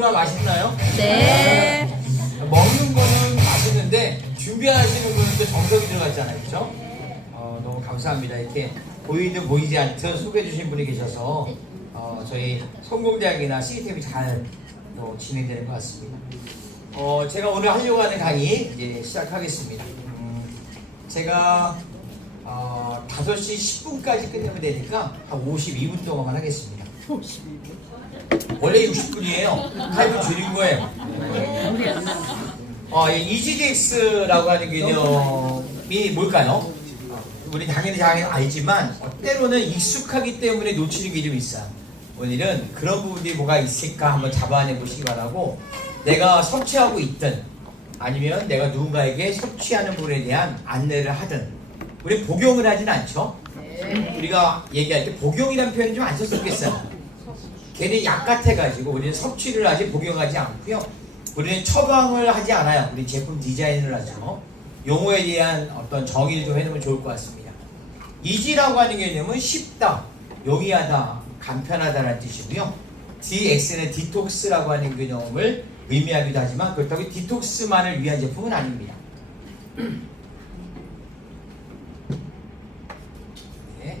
너무나 맛있나요? 네. 먹는 거는 맛있는데 준비하시는 분은 또 정성이 들어갔잖아요, 그렇죠? 너무 감사합니다. 이렇게 보이든 보이지 않든 소개해 주신 분이 계셔서 저희 성공대학이나 시스템이 잘 진행되는 것 같습니다. 제가 오늘 하려고 하는 강의 이제 시작하겠습니다. 제가 5시 10분까지 끝내면 되니까 한 52분 동안만 하겠습니다. 52분? 원래 60분이에요. 타임을 줄인 거예요. EGDX라고 하는 개념이 뭘까요? 우리 당연히 알지만 때로는 익숙하기 때문에 놓치는 게 좀 있어요. 오늘은 그런 부분이 뭐가 있을까 한번 잡아내 보시기 바라고, 내가 섭취하고 있든 아니면 내가 누군가에게 섭취하는 부분에 대한 안내를 하든, 우리 복용을 하진 않죠. 우리가 얘기할 때 복용이라는 표현 좀 안 썼으면 좋겠어요. 괜히 약 같아가지고 우리는 섭취를 하지 복용하지 않고요. 우리는 처방을 하지 않아요. 우리 제품 디자인을 하죠. 용어에 대한 어떤 정의를 좀 해놓으면 좋을 것 같습니다. 이지라고 하는 개념은 쉽다, 용이하다, 간편하다라는 뜻이고요. DX는 디톡스라고 하는 개념을 의미하기도 하지만 그렇다고 디톡스만을 위한 제품은 아닙니다. 네.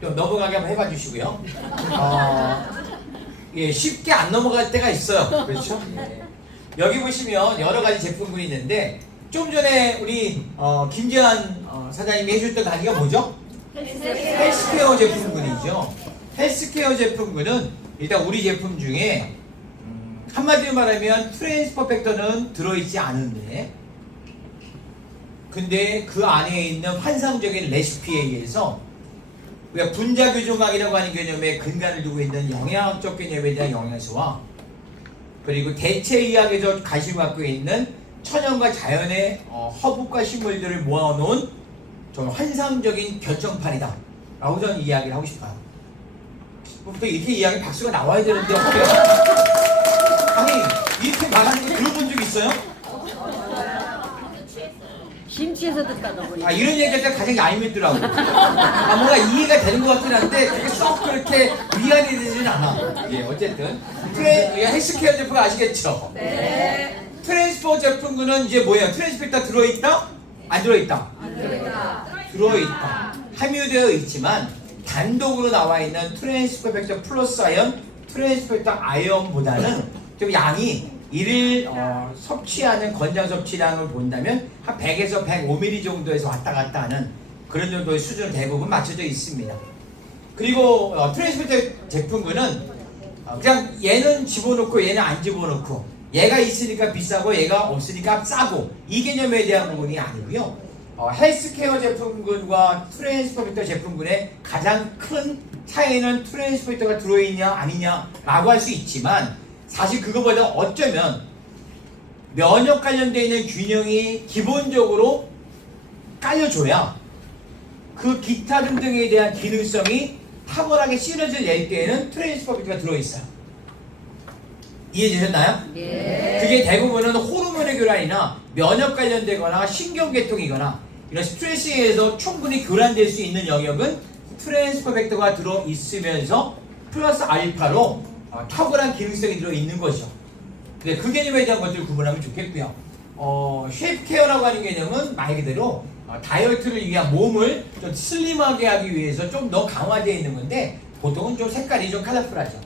좀 넘어가게 한번 해봐 주시고요. 예, 쉽게 안 넘어갈 때가 있어요. 그렇죠? 네. 여기 보시면 여러 가지 제품군이 있는데, 좀 전에 우리 김재환 사장님이 해줬던 강의가 뭐죠? 헬스케어 제품군이죠. 헬스케어 제품군은 일단 우리 제품 중에 한마디로 말하면 트랜스퍼 팩터는 들어있지 않은데, 근데 그 안에 있는 환상적인 레시피에 의해서 우리가 분자교종학이라고 하는 개념에 근간을 두고 있는 영양학적 개념에 대한 영양소와, 그리고 대체의학에서 관심을 갖고 있는 천연과 자연의 허브과 식물들을 모아놓은 좀 환상적인 결정판이다 라고 저는 이야기를 하고 싶어요. 부터 이렇게 이야기 박수가 나와야 되는데 어때요? 아니, 이렇게 말하는 거 들어본 적 있어요? 김치에서 듣다가 보니. 이런 얘기할 때 가장 얄밉더라고. 뭔가 이해가 되는 것 같긴 한데 그렇게 썩 그렇게 위안이 되지는 않아. 예, 어쨌든 헬스케어 제품 아시겠죠? 네. 트랜스퍼 제품군은 이제 뭐예요? 트랜스퍼가 들어있다? 안 들어있다? 안 들어있다. 들어있다. 함유되어 있지만 단독으로 나와 있는 트랜스퍼 팩터 플러스 아이언, 트랜스퍼 팩터 아이언보다는 좀 양이 이를 섭취하는 권장 섭취량을 본다면 한 100에서 105ml 정도에서 왔다 갔다 하는 그런 정도의 수준으로 대부분 맞춰져 있습니다. 그리고 트랜스퍼 제품군은 그냥 얘는 집어넣고 얘는 안 집어넣고, 얘가 있으니까 비싸고 얘가 없으니까 싸고, 이 개념에 대한 부분이 아니고요. 헬스케어 제품군과 트랜스퍼 제품군의 가장 큰 차이는 트랜스퍼가 들어있냐 아니냐 라고 할 수 있지만, 사실 그거보다 어쩌면 면역 관련되어 있는 균형이 기본적으로 깔려줘야 그 기타 등등에 대한 기능성이 탁월하게 시너지를 낼 때에는 트랜스퍼가 들어있어요. 이해되셨나요? 네. 그게 대부분은 호르몬의 교란이나 면역 관련되거나 신경계통이거나 이런 스트레스에서 충분히 교란될 수 있는 영역은 트랜스퍼 팩터가 들어있으면서 플러스 알파로 탁월한 기능성이 들어있는 것이죠. 근데 그 개념에 대한 것들을 구분하면 좋겠고요. 쉐이프 케어라고 하는 개념은 말 그대로 다이어트를 위한 몸을 좀 슬림하게 하기 위해서 좀 더 강화되어 있는 건데, 보통은 좀 색깔이 좀 컬러풀하죠.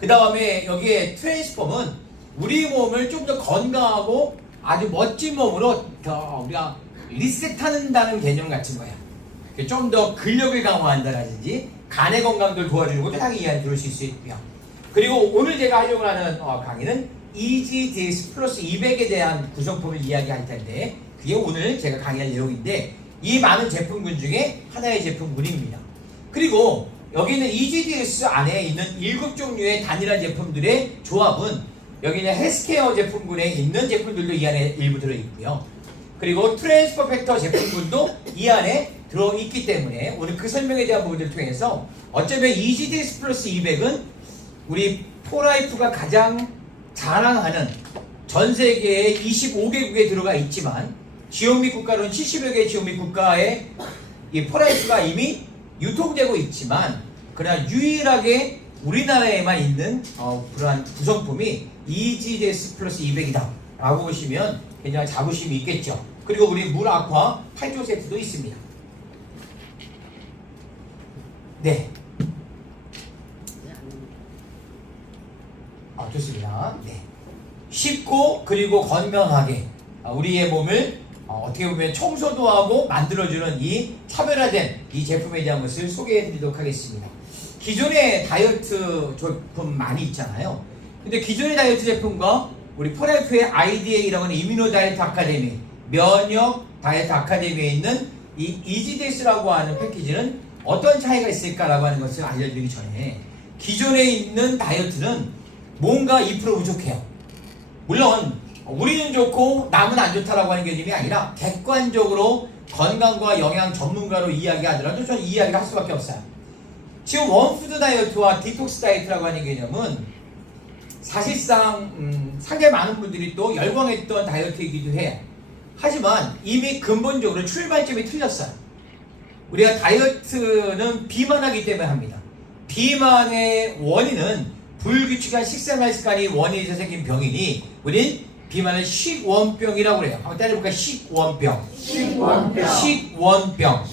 그 다음에 여기에 트랜스폼은 우리 몸을 좀 더 건강하고 아주 멋진 몸으로 더 우리가 리셋한다는 개념 같은 거예요. 좀 더 근력을 강화한다든지 간의 건강도 도와주는 것도 당연히 이해가 들을 수 있고요. 그리고 오늘 제가 하려고 하는 강의는 EGDX 플러스 200에 대한 구성품을 이야기할 텐데, 그게 오늘 제가 강의할 내용인데, 이 많은 제품군 중에 하나의 제품군입니다. 그리고 여기는 EGDX 안에 있는 7종류의 단일한 제품들의 조합은 여기는 헬스케어 제품군에 있는 제품들도 이 안에 일부 들어있고요. 그리고 트랜스퍼 팩터 제품군도 이 안에 들어있기 때문에 오늘 그 설명에 대한 부분들을 통해서 어쩌면 EGDX 플러스 200은 우리 포라이프가 가장 자랑하는 전 세계의 25개국에 들어가 있지만, 지원 및 국가로는 70여 개의 지원 및 국가에 이 포라이프가 이미 유통되고 있지만, 그러나 유일하게 우리나라에만 있는 그러한 구성품이 EGDS 플러스 200이다 라고 보시면 굉장히 자부심이 있겠죠. 그리고 우리 물 아쿠아 8조 세트도 있습니다. 네. 좋습니다. 네. 쉽고 그리고 건강하게 우리의 몸을 어떻게 보면 청소도 하고 만들어주는 이 차별화된 이 제품에 대한 것을 소개해 드리도록 하겠습니다. 기존의 다이어트 제품 많이 있잖아요. 근데 기존의 다이어트 제품과 우리 폴라이프의 IDA라고 하는 이뮤노 다이어트 아카데미, 면역 다이어트 아카데미에 있는 이 EGDS라고 하는 패키지는 어떤 차이가 있을까라고 하는 것을 알려드리기 전에 기존에 있는 다이어트는 뭔가 2% 부족해요. 물론 우리는 좋고 남은 안 좋다라고 하는 개념이 아니라 객관적으로 건강과 영양 전문가로 이야기하더라도 저는 이야기를 할 수밖에 없어요. 지금 원푸드 다이어트와 디톡스 다이어트라고 하는 개념은 사실상 상당히 많은 분들이 또 열광했던 다이어트이기도 해요. 하지만 이미 근본적으로 출발점이 틀렸어요. 우리가 다이어트는 비만하기 때문에 합니다. 비만의 원인은 불규칙한 식생활 습관이 원인이 돼서 생긴 병이니 우린 비만을 식원병이라고 그래요. 한번 따라해볼까요? 식원병. 식원병.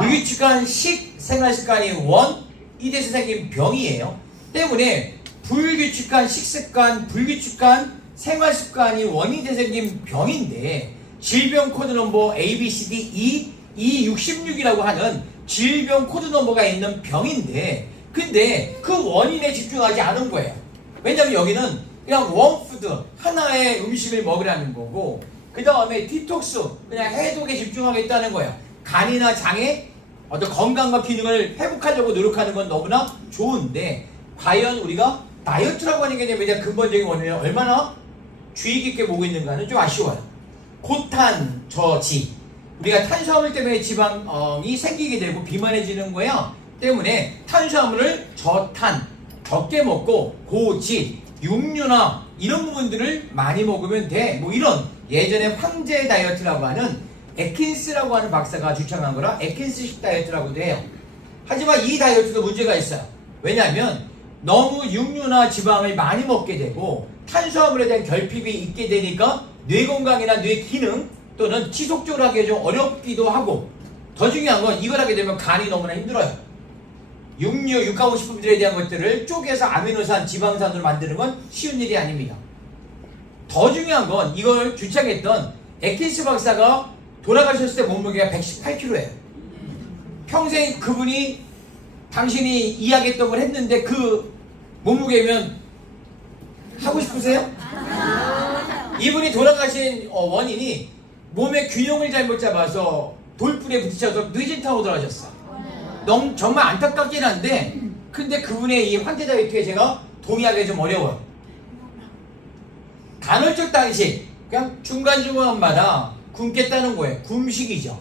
불규칙한 식생활 습관이 원이 돼서 생긴 병이에요. 때문에 불규칙한 식습관, 불규칙한 생활 습관이 원인이 돼서 생긴 병인데 질병 코드 넘버 ABCD E266이라고 하는 질병 코드 넘버가 있는 병인데 근데 그 원인에 집중하지 않은 거예요. 왜냐하면 여기는 그냥 원푸드 하나의 음식을 먹으라는 거고 그 다음에 디톡스 그냥 해독에 집중하겠다는 거예요. 간이나 장의 어떤 건강과 기능을 회복하려고 노력하는 건 너무나 좋은데 과연 우리가 다이어트라고 하는 개념에 대한 근본적인 원인을 얼마나 주의 깊게 보고 있는가는 좀 아쉬워요. 고탄 저지 우리가 탄수화물 때문에 지방이 생기게 되고 비만해지는 거야. 때문에 탄수화물을 저탄, 적게 먹고 고지, 육류나 이런 부분들을 많이 먹으면 돼. 뭐 이런 예전에 황제 다이어트라고 하는 에킨스라고 하는 박사가 주창한 거라 에킨스식 다이어트라고도 해요. 하지만 이 다이어트도 문제가 있어요. 왜냐하면 너무 육류나 지방을 많이 먹게 되고 탄수화물에 대한 결핍이 있게 되니까 뇌 건강이나 뇌 기능 또는 지속적으로 하기 좀 어렵기도 하고 더 중요한 건 이걸 하게 되면 간이 너무나 힘들어요. 육류, 육가공식품들에 대한 것들을 쪼개서 아미노산, 지방산으로 만드는 건 쉬운 일이 아닙니다. 더 중요한 건 이걸 주창했던 에킨스 박사가 돌아가셨을 때 몸무게가 118kg예요. 평생 그분이 당신이 이야기했던 걸 했는데 그 몸무게면 하고 싶으세요? 이분이 돌아가신 원인이 몸의 균형을 잘못 잡아서 돌불에 부딪혀서 뇌진탕으로 돌아가셨어. 너무 정말 안타깝긴 한데 근데 그분의 이 황제 다이어트에 제가 동의하기 좀 어려워요. 간헐적 단식 그냥 중간중간마다 굶겠다는 거예요. 굶식이죠.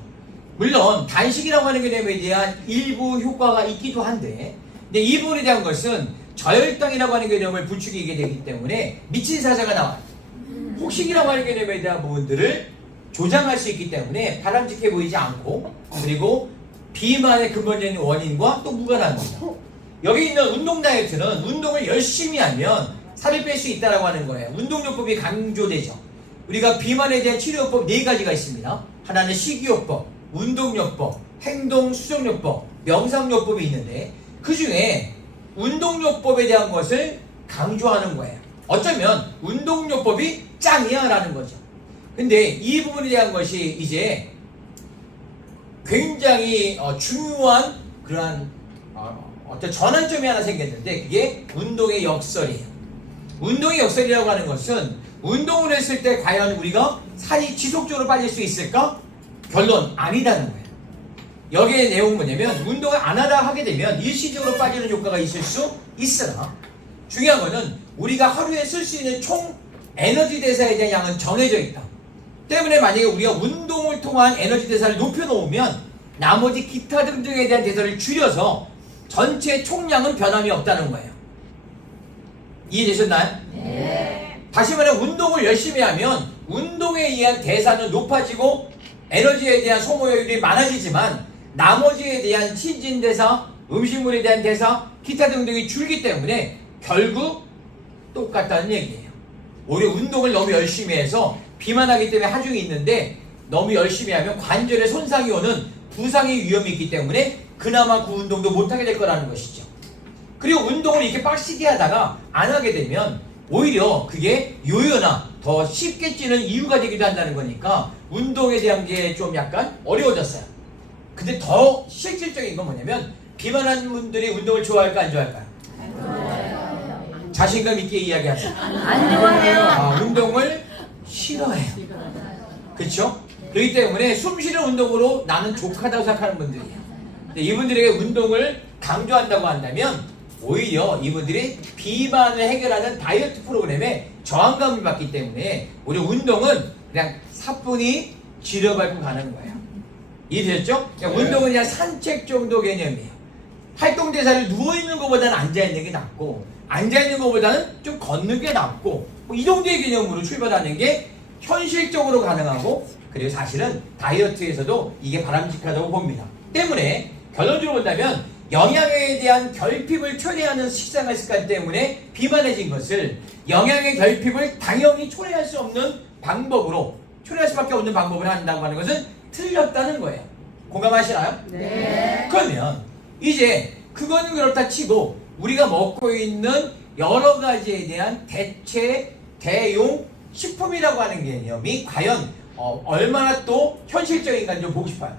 물론 단식이라고 하는 개념에 대한 일부 효과가 있기도 한데 근데 이 부분에 대한 것은 저혈당이라고 하는 개념을 부추기게 되기 때문에 미친 사자가 나와요. 폭식이라고 하는 개념에 대한 부분들을 조장할 수 있기 때문에 바람직해 보이지 않고 그리고 비만의 근본적인 원인과 또 무관합니다. 여기 있는 운동 다이어트는 운동을 열심히 하면 살을 뺄 수 있다고 하는 거예요. 운동요법이 강조되죠. 우리가 비만에 대한 치료요법 4가지가 있습니다. 하나는 식이요법, 운동요법, 행동수정요법, 명상요법이 있는데 그 중에 운동요법에 대한 것을 강조하는 거예요. 어쩌면 운동요법이 짱이야 라는 거죠. 근데 이 부분에 대한 것이 이제 굉장히 중요한 그러한 어떤 전환점이 하나 생겼는데 그게 운동의 역설이에요. 운동의 역설이라고 하는 것은 운동을 했을 때 과연 우리가 살이 지속적으로 빠질 수 있을까? 결론 아니다는 거예요. 여기에 내용은 뭐냐면 운동을 안 하다 하게 되면 일시적으로 빠지는 효과가 있을 수 있으나 중요한 거는 우리가 하루에 쓸 수 있는 총 에너지 대사에 대한 양은 정해져 있다. 때문에 만약에 우리가 운동을 통한 에너지 대사를 높여놓으면 나머지 기타 등등에 대한 대사를 줄여서 전체 총량은 변함이 없다는 거예요. 이해되셨나요? 네. 다시 말해 운동을 열심히 하면 운동에 의한 대사는 높아지고 에너지에 대한 소모율이 많아지지만 나머지에 대한 신진대사 음식물에 대한 대사, 기타 등등이 줄기 때문에 결국 똑같다는 얘기예요. 오히려 운동을 너무 열심히 해서 비만하기 때문에 하중이 있는데 너무 열심히 하면 관절에 손상이 오는 부상의 위험이 있기 때문에 그나마 그 운동도 못하게 될 거라는 것이죠. 그리고 운동을 이렇게 빡시게 하다가 안 하게 되면 오히려 그게 요요나 더 쉽게 찌는 이유가 되기도 한다는 거니까 운동에 대한 게 좀 약간 어려워졌어요. 근데 더 실질적인 건 뭐냐면 비만한 분들이 운동을 좋아할까 안 좋아할까요? 자신감 있게 이야기하세요. 안 좋아해요. 운동을 싫어해요. 그렇죠? 그렇기 때문에 숨쉬는 운동으로 나는 족하다고 생각하는 분들이에요. 근데 이분들에게 운동을 강조한다고 한다면 오히려 이분들이 비만을 해결하는 다이어트 프로그램에 저항감을 받기 때문에 오히려 운동은 그냥 사뿐히 지려밟고 가는 거예요. 이해됐죠? 그냥 운동은 그냥 산책 정도 개념이에요. 활동대사를 누워있는 것보다는 앉아있는 게 낫고 앉아있는 것보다는 좀 걷는 게 낫고 뭐 이 정도의 개념으로 출발하는 게 현실적으로 가능하고 그리고 사실은 다이어트에서도 이게 바람직하다고 봅니다. 때문에 결론적으로 본다면 영양에 대한 결핍을 초래하는 식생활 습관 때문에 비만해진 것을 영양의 결핍을 당연히 초래할 수 없는 방법으로 초래할 수밖에 없는 방법을 한다고 하는 것은 틀렸다는 거예요. 공감하시나요? 네. 그러면 이제 그거는 그렇다 치고 우리가 먹고 있는 여러 가지에 대한 대체 대용 식품이라고 하는 개념이 과연 얼마나 또 현실적인가 좀 보고 싶어요.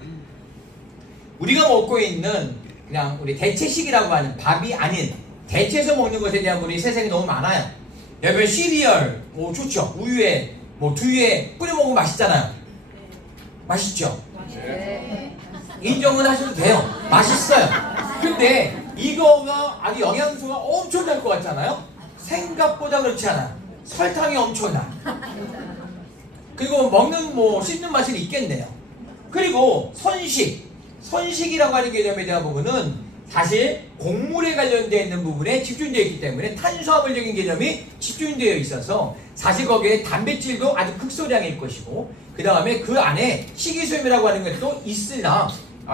우리가 먹고 있는 그냥 우리 대체식이라고 하는 밥이 아닌 대체해서 먹는 것에 대한 우리 세상에 너무 많아요. 여러분 시리얼 뭐 좋죠. 우유에 뭐 두유에 뿌려 먹으면 맛있잖아요. 맛있죠? 네. 인정은 하셔도 돼요. 맛있어요. 근데 이거가 아주 영양소가 엄청날 것 같잖아요. 생각보다 그렇지 않아요. 설탕이 엄청나. 그리고 먹는 뭐 씹는 맛은 있겠네요. 그리고 선식이라고 하는 개념에 대한 부분은 사실 곡물에 관련되어 있는 부분에 집중되어 있기 때문에 탄수화물적인 개념이 집중되어 있어서 사실 거기에 단백질도 아주 극소량일 것이고 그 다음에 그 안에 식이섬유라고 하는 것도 있으나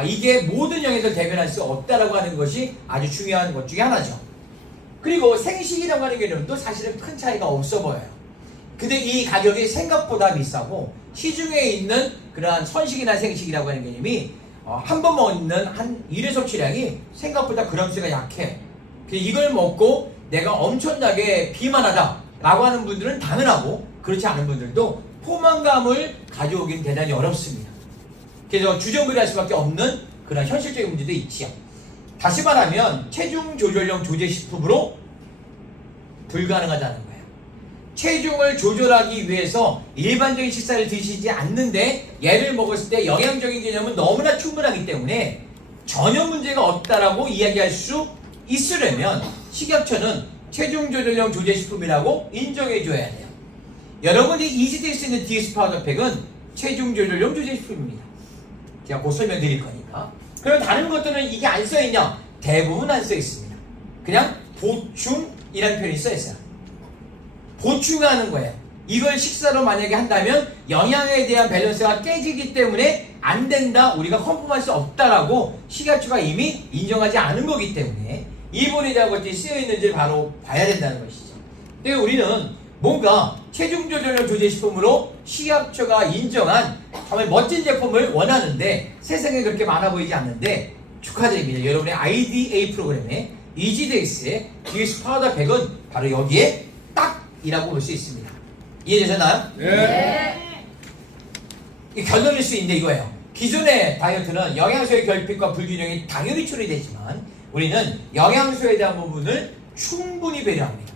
이게 모든 영역을 대변할 수 없다라고 하는 것이 아주 중요한 것 중에 하나죠. 그리고 생식이라고 하는 개념도 사실은 큰 차이가 없어 보여요. 근데 이 가격이 생각보다 비싸고 시중에 있는 그러한 선식이나 생식이라고 하는 개념이 한 번 먹는 한 일회 섭취량이 생각보다 그램수가 약해요. 이걸 먹고 내가 엄청나게 비만하다 라고 하는 분들은 당연하고 그렇지 않은 분들도 포만감을 가져오긴 대단히 어렵습니다. 그래서 주정부리 할 수밖에 없는 그런 현실적인 문제도 있지요. 다시 말하면 체중 조절용 조제식품으로 불가능하다는 거예요. 체중을 조절하기 위해서 일반적인 식사를 드시지 않는데 얘를 먹었을 때 영양적인 개념은 너무나 충분하기 때문에 전혀 문제가 없다라고 이야기할 수 있으려면 식약처는 체중 조절용 조제식품이라고 인정해줘야 돼요. 여러분이 이지될 수 있는 DS 파우더팩은 체중 조절용 조제식품입니다. 제가 곧 설명드릴 거니까. 그럼 다른 것들은 이게 안 써있냐? 대부분 안 써있습니다. 그냥 보충이라는 표현이 써있어요. 보충하는 거예요. 이걸 식사로 만약에 한다면 영양에 대한 밸런스가 깨지기 때문에 안 된다, 우리가 컨펌할 수 없다라고 식약처가 이미 인정하지 않은 거기 때문에 이 부분에 대한 것들이 쓰여있는지를 바로 봐야 된다는 것이죠. 근데 우리는 뭔가 체중 조절용 조제식품으로 식약처가 인정한 정말 멋진 제품을 원하는데 세상에 그렇게 많아 보이지 않는데 축하드립니다. 여러분의 IDA 프로그램에 이지데이스의 DS 파우더 100은 바로 여기에 딱이라고 볼 수 있습니다. 이해되셨나요? 네. 이 결론일 수 있는데 이거예요. 기존의 다이어트는 영양소의 결핍과 불균형이 당연히 처리되지만 우리는 영양소에 대한 부분을 충분히 배려합니다.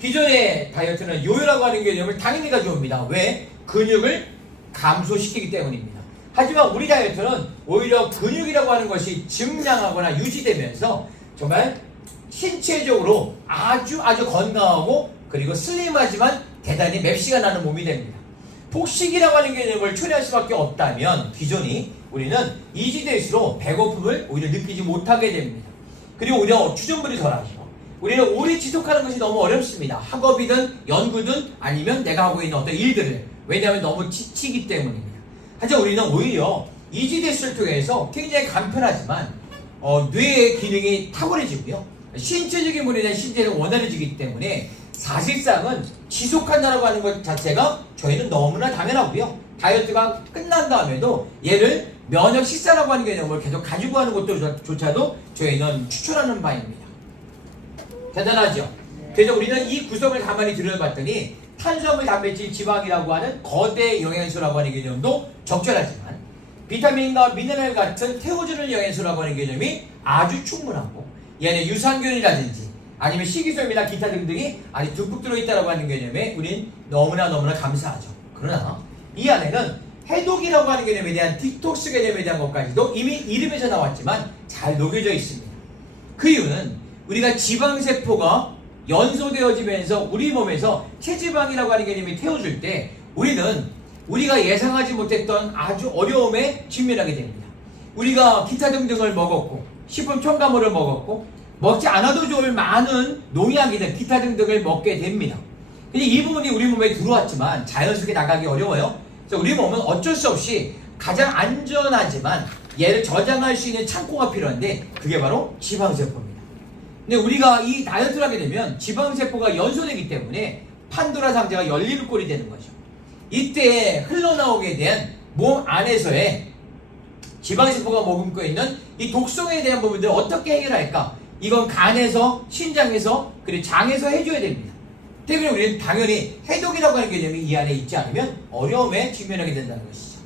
기존의 다이어트는 요요라고 하는 개념을 당연히 가져옵니다. 왜? 근육을 감소시키기 때문입니다. 하지만 우리 다이어트는 오히려 근육이라고 하는 것이 증량하거나 유지되면서 정말 신체적으로 아주 건강하고 그리고 슬림하지만 대단히 맵시가 나는 몸이 됩니다. 폭식이라고 하는 개념을 초래할 수밖에 없다면 기존이 우리는 이지될수록 배고픔을 오히려 느끼지 못하게 됩니다. 그리고 오히려 주전부리 덜하죠. 우리는 오래 지속하는 것이 너무 어렵습니다. 학업이든 연구든 아니면 내가 하고 있는 어떤 일들을. 왜냐하면 너무 지치기 때문입니다. 하지만 우리는 오히려 이지데스를 통해서 굉장히 간편하지만 뇌의 기능이 탁월해지고요. 신체적인 분에 대한 신체는 원활해지기 때문에 사실상은 지속한다라고 하는 것 자체가 저희는 너무나 당연하고요. 다이어트가 끝난 다음에도 얘를 면역 식사라고 하는 개념을 계속 가지고 가는 것조차도 저희는 추천하는 바입니다. 대단하죠? 그래서 우리는 이 구성을 가만히 들여봤더니 탄수화물, 단백질, 지방이라고 하는 거대 영양소라고 하는 개념도 적절하지만 비타민과 미네랄 같은 태워주는 영양소라고 하는 개념이 아주 충분하고 얘는 유산균이라든지 아니면 식이섬유나 기타 등등이 아주 듬뿍 들어있다고 하는 개념에 우린 너무나 감사하죠. 그러나 이 안에는 해독이라고 하는 개념에 대한 디톡스 개념에 대한 것까지도 이미 이름에서 나왔지만 잘 녹여져 있습니다. 그 이유는 우리가 지방세포가 연소되어지면서 우리 몸에서 체지방이라고 하는 개념이 태워줄 때 우리는 우리가 예상하지 못했던 아주 어려움에 직면하게 됩니다. 우리가 기타 등등을 먹었고 식품 첨가물을 먹었고 먹지 않아도 좋을 많은 농약이든 기타 등등을 먹게 됩니다. 근데 이 부분이 우리 몸에 들어왔지만 자연스럽게 나가기 어려워요. 그래서 우리 몸은 어쩔 수 없이 가장 안전하지만 얘를 저장할 수 있는 창고가 필요한데 그게 바로 지방세포입니다. 근데 우리가 이 다이어트를 하게 되면 지방세포가 연소되기 때문에 판도라 상자가 열리는 꼴이 되는 거죠. 이때 흘러나오게 된 몸 안에서의 지방세포가 머금고 있는 이 독성에 대한 부분들을 어떻게 해결할까? 이건 간에서, 신장에서, 그리고 장에서 해줘야 됩니다. 때문에 우리는 당연히 해독이라고 하는 개념이 이 안에 있지 않으면 어려움에 직면하게 된다는 것이죠.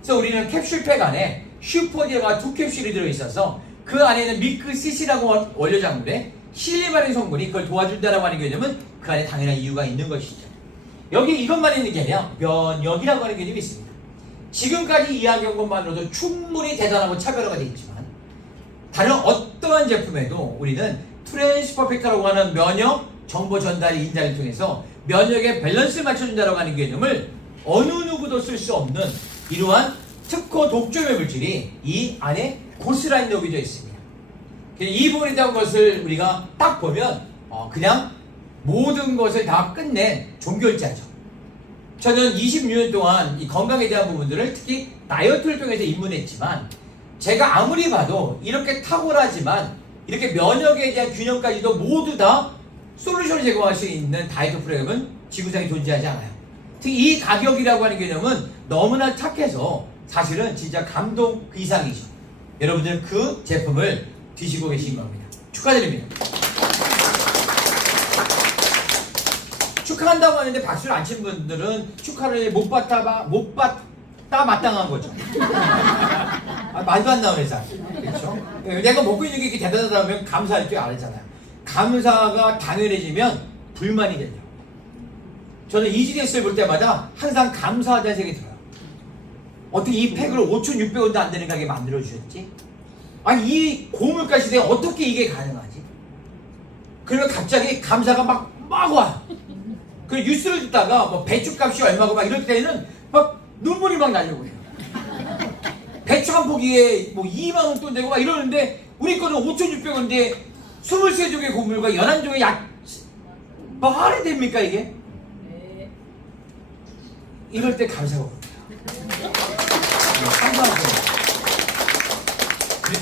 그래서 우리는 캡슐팩 안에 슈퍼디아가 2캡슐이 들어있어서 그 안에는 미크시시라고 원료작물에 실리바린 성분이 그걸 도와준다라고 하는 개념은 그 안에 당연한 이유가 있는 것이죠. 여기 이것만 있는 게 아니라 면역이라고 하는 개념이 있습니다. 지금까지 이야기한 것만으로도 충분히 대단하고 차별화가 되어 있지만 다른 어떠한 제품에도 우리는 트랜스퍼펙트라고 하는 면역 정보 전달 인자를 통해서 면역의 밸런스를 맞춰준다라고 하는 개념을 어느 누구도 쓸 수 없는 이러한 특허 독점의 물질이 이 안에 고스란히 녹여져 있습니다. 이 부분에 대한 것을 우리가 딱 보면 그냥 모든 것을 다 끝낸 종결자죠. 저는 26년 동안 이 건강에 대한 부분들을 특히 다이어트를 통해서 입문했지만 제가 아무리 봐도 이렇게 탁월하지만 이렇게 면역에 대한 균형까지도 모두 다 솔루션을 제공할 수 있는 다이어트 프로그램은 지구상에 존재하지 않아요. 특히 이 가격이라고 하는 개념은 너무나 착해서 사실은 진짜 감동 그 이상이죠. 여러분들은 그 제품을 드시고 계신 겁니다. 축하드립니다. 축하한다고 하는데 박수를 안 친 분들은 축하를 못 받다 마땅한 거죠. 말도 안 나오는 회사. 그렇죠? 내가 먹고 있는 게 이렇게 대단하다면 감사할 줄 알았잖아요. 감사가 당연해지면 불만이 되죠. 저는 이지리스를 볼 때마다 항상 감사하다는 생각이 들어요. 어떻게 이 팩을 5,600원도 안 되는 가게에 만들어주셨지? 아니 이 고물가 시대에 어떻게 이게 가능하지? 그러면 갑자기 감사가 막 와. 그 뉴스를 듣다가 뭐 배추값이 얼마고 막 이럴 때는 막 눈물이 막 나려고 해요. 배추 한 포기에 뭐 2만원 돈 되고 막 이러는데 우리 거는 5,600원인데 23종의 곡물과 11종의 약 말이 됩니까 이게? 이럴 때 감사가 옵니다. 감사하죠.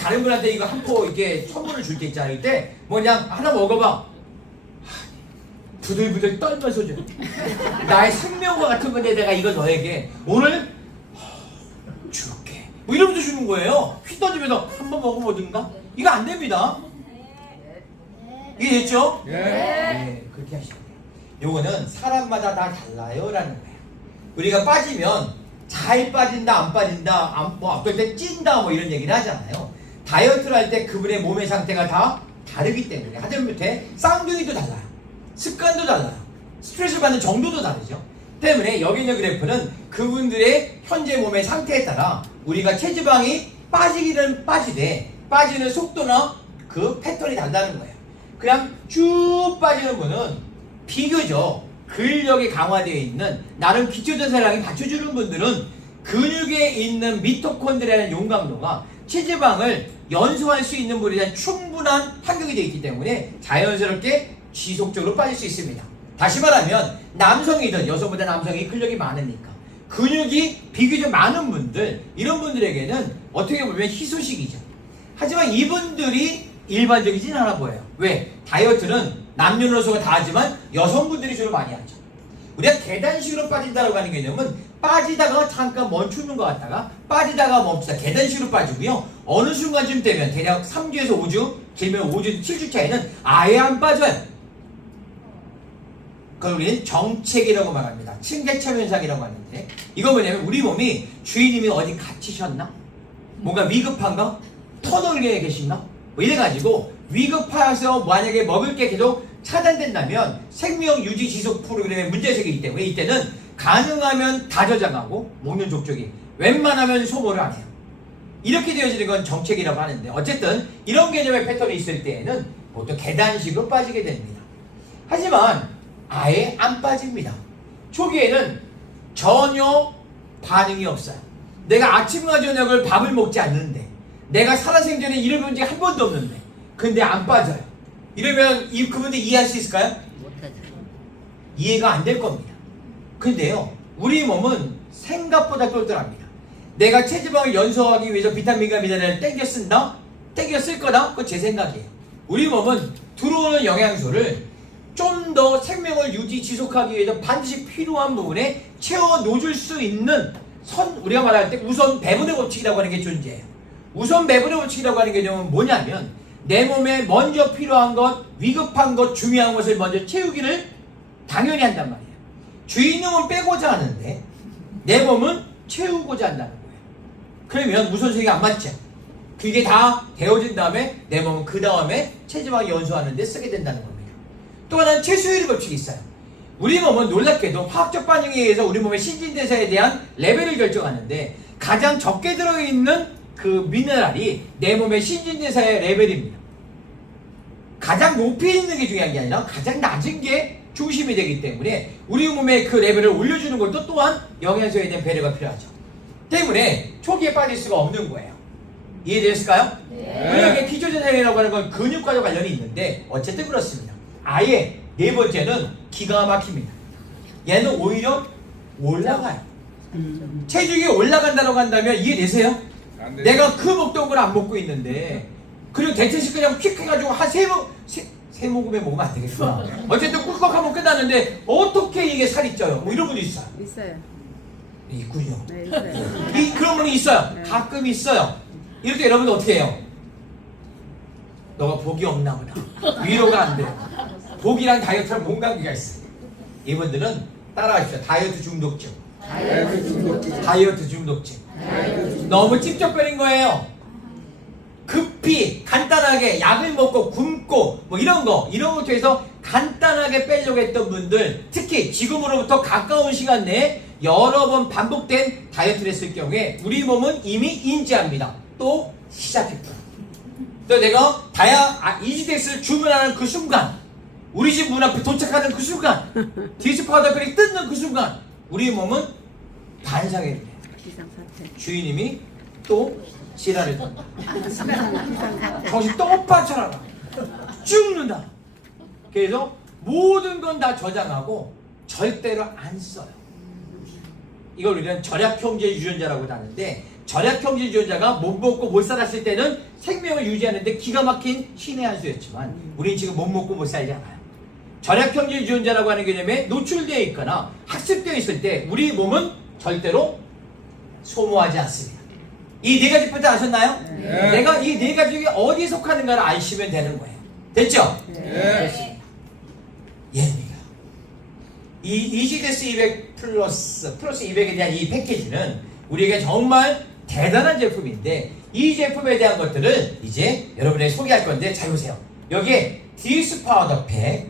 다른 분한테 이거 한 포 이렇게 선물을 줄 때 있잖아요. 이때 뭐 그냥 하나 먹어봐. 부들부들 떨면서 줘. 나의 생명과 같은 건데 내가 이거 너에게 오늘 줄게. 뭐 이러면서 주는 거예요. 휘 던지면서 한번 먹어보든가? 이거 안 됩니다. 이해됐죠? 네. 그렇게 하시면 돼요. 요거는 사람마다 다 달라요 라는 거예요. 우리가 빠지면 잘 빠진다 안 빠진다 뭐 어떨 때 찐다 뭐 이런 얘기를 하잖아요. 다이어트를 할 때 그분의 몸의 상태가 다 다르기 때문에 하다못해 쌍둥이도 달라요. 습관도 달라요. 스트레스 받는 정도도 다르죠. 때문에 여기 있는 그래프는 그분들의 현재 몸의 상태에 따라 우리가 체지방이 빠지기는 빠지되 빠지는 속도나 그 패턴이 다르다는 거예요. 그냥 쭉 빠지는 분은 비교적 근력이 강화되어 있는 나름 기초전사량이 받쳐주는 분들은 근육에 있는 미토콘드리아라는 용광로가 체지방을 연소할 수 있는 분에 대한 충분한 환경이 되어 있기 때문에 자연스럽게 지속적으로 빠질 수 있습니다. 다시 말하면 남성이든 여성보다 남성이 근력이 많으니까 근육이 비교적 많은 분들 이런 분들에게는 어떻게 보면 희소식이죠. 하지만 이분들이 일반적이진 않아 보여요. 왜? 다이어트는 남녀노소가 다 하지만 여성분들이 주로 많이 하죠. 우리가 계단식으로 빠진다고 하는 개념은 빠지다가 잠깐 멈추는 것 같다가 빠지다가 멈추다 계단식으로 빠지고요. 어느 순간쯤 되면 대략 3주에서 5주, 길면 5주, 7주 차이는 아예 안 빠져요. 그걸 우리는 정체기라고 말합니다. 층계참 현상이라고 하는데 이거 뭐냐면 우리 몸이 주인님이 어디 갇히셨나? 뭔가 위급한가? 터널계에 계신가? 뭐 이래가지고 위급해서 만약에 먹을 게 계속 차단된다면 생명 유지 지속 프로그램의 문제제기이기 때문에 이때는 가능하면 다 저장하고 먹는 족족이 웬만하면 소모를 안 해요. 이렇게 되어지는 건 정책이라고 하는데 어쨌든 이런 개념의 패턴이 있을 때에는 보통 계단식으로 빠지게 됩니다. 하지만 아예 안 빠집니다. 초기에는 전혀 반응이 없어요. 내가 아침과 저녁을 밥을 먹지 않는데 내가 살아생전에 이를 본 적이 한 번도 없는데 근데 안 빠져요. 이러면 그분들 이해할 수 있을까요? 못하죠. 이해가 안 될 겁니다. 근데요 우리 몸은 생각보다 똘똘합니다. 내가 체지방을 연소하기 위해서 비타민과 미네랄을 땡겨 쓴다? 땡겨 쓸 거다? 그건 제 생각이에요. 우리 몸은 들어오는 영양소를 좀 더 생명을 유지 지속하기 위해서 반드시 필요한 부분에 채워 놓을 수 있는 우리가 말할 때 우선 배분의 법칙이라고 하는 게 존재해요. 우선 배분의 법칙이라고 하는 개념은 뭐냐면 내 몸에 먼저 필요한 것, 위급한 것, 중요한 것을 먼저 채우기를 당연히 한단 말이에요. 주인님은 빼고자 하는데 내 몸은 채우고자 한다는 거예요. 그러면 우선순위가 안 맞죠. 그게 다 되어진 다음에 내 몸은 그 다음에 체지방을 연소하는 데 쓰게 된다는 겁니다. 또 하나는 최소율의 법칙이 있어요. 우리 몸은 놀랍게도 화학적 반응에 의해서 우리 몸의 신진대사에 대한 레벨을 결정하는데 가장 적게 들어있는 그 미네랄이 내 몸의 신진대사의 레벨입니다. 가장 높이 있는 게 중요한 게 아니라 가장 낮은 게 중심이 되기 때문에 우리 몸의 그 레벨을 올려주는 것도 또한 영양소에 대한 배려가 필요하죠. 때문에 초기에 빠질 수가 없는 거예요. 이해되셨을까요? 네. 우리가 이게 기초재생이라고 하는 건 근육과도 관련이 있는데 어쨌든 그렇습니다. 아예 네 번째는 기가 막힙니다. 얘는 오히려 올라가요. 체중이 올라간다고 한다면 이해되세요? 내가 그 먹던 걸 안 먹고 있는데 그리고 대체식 그냥 퀵 해가지고 한 세 모금에 먹으면 안 되겠구나. 어쨌든 꿀꺽하면 끝나는데 어떻게 이게 살이 쪄요? 뭐 이런 분이 있어요. 있어요. 있군요. 네, 있어요. 그런 분이 있어요. 네. 가끔 있어요. 이럴 때 여러분들 어떻게 해요? 너가 복이 없나 보다. 위로가 안 돼. 복이랑 다이어트랑 뭔 관계가 있어? 이분들은 따라하십시오. 다이어트 중독증. 다이어트 중독증. 너무 찝쩍거린 거예요. 급히 간단하게 약을 먹고 굶고 뭐 이런 거 통해서 간단하게 빼려고 했던 분들, 특히 지금으로부터 가까운 시간 내에 여러 번 반복된 다이어트를 했을 경우에 우리 몸은 이미 인지합니다. 또 시작했다. 또 내가 이지덱스를 주문하는 그 순간, 우리 집 문 앞에 도착하는 그 순간, 디스파우더별이 뜯는 그 순간 우리 몸은 반상회를 해요. 비상사태. 주인님이 또 지랄을 던다. 비상사태. 정신 똑바로 차려라. 죽는다. 그래서 모든 건 다 저장하고 절대로 안 써요. 이걸 우리는 절약형제 유전자라고 하는데, 절약형제 유전자가 못 먹고 못 살았을 때는 생명을 유지하는데 기가 막힌 신의 한 수였지만 우리는 지금 못 먹고 못 살잖아요. 절약형제 유전자라고 하는 개념에 노출되어 있거나 학습되어 있을 때 우리 몸은 절대로 소모하지 않습니다. 이 네 가지 포인트 아셨나요? 네. 내가 이 네 가지 중에 어디에 속하는가를 아시면 되는 거예요. 됐죠? 네. 얘입니다. 이 이지데스 200 플러스 200에 대한 이 패키지는 우리에게 정말 대단한 제품인데 이 제품에 대한 것들을 이제 여러분에게 소개할 건데 잘 보세요. 여기에 디스 파우더 팩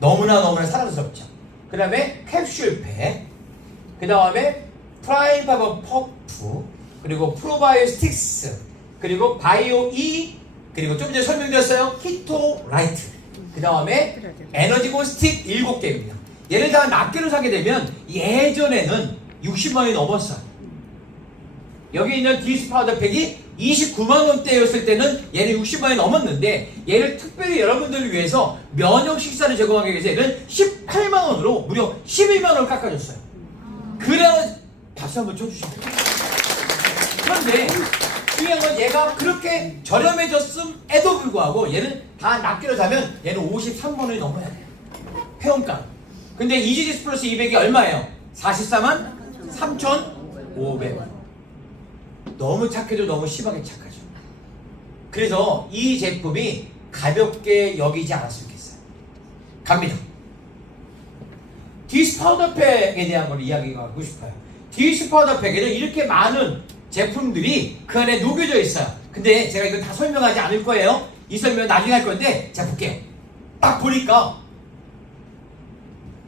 너무나 사랑스럽죠. 그 다음에 캡슐 팩, 그 다음에 프라임 파버 퍼프, 그리고 프로바이오 스틱스, 그리고 바이오 E, 그리고 좀 전에 설명드렸어요. 키토 라이트, 그 다음에 에너지고 스틱 7개입니다. 얘를 다 낱개로 사게 되면 예전에는 60만 원이 넘었어요. 여기 있는 디스 파우더 팩이 29만 원대였을 때는 얘는 60만 원이 넘었는데 얘를 특별히 여러분들을 위해서 면역 식사를 제공하기 위해서 얘를 18만 원으로 무려 11만 원을 깎아줬어요. 그래야 박수 한번 쳐주시면 돼요. 그런데 중요한 건 얘가 그렇게 저렴해졌음에도 불구하고 얘는 다 낱개로 사면 얘는 53만원이 넘어야 돼요. 회원가. 근데 이지디스 플러스 200이 얼마예요? 44만 3,500원. 너무 착해도 너무 심하게 착하죠. 그래서 이 제품이 가볍게 여기지 않았으면 좋겠어요. 갑니다. 디스 파우더 팩에 대한 걸 이야기하고 싶어요. 디스 파우더 팩에는 이렇게 많은 제품들이 그 안에 녹여져 있어요. 근데 제가 이거 다 설명하지 않을 거예요. 이 설명 나중에 할 건데, 자 볼게요. 딱 보니까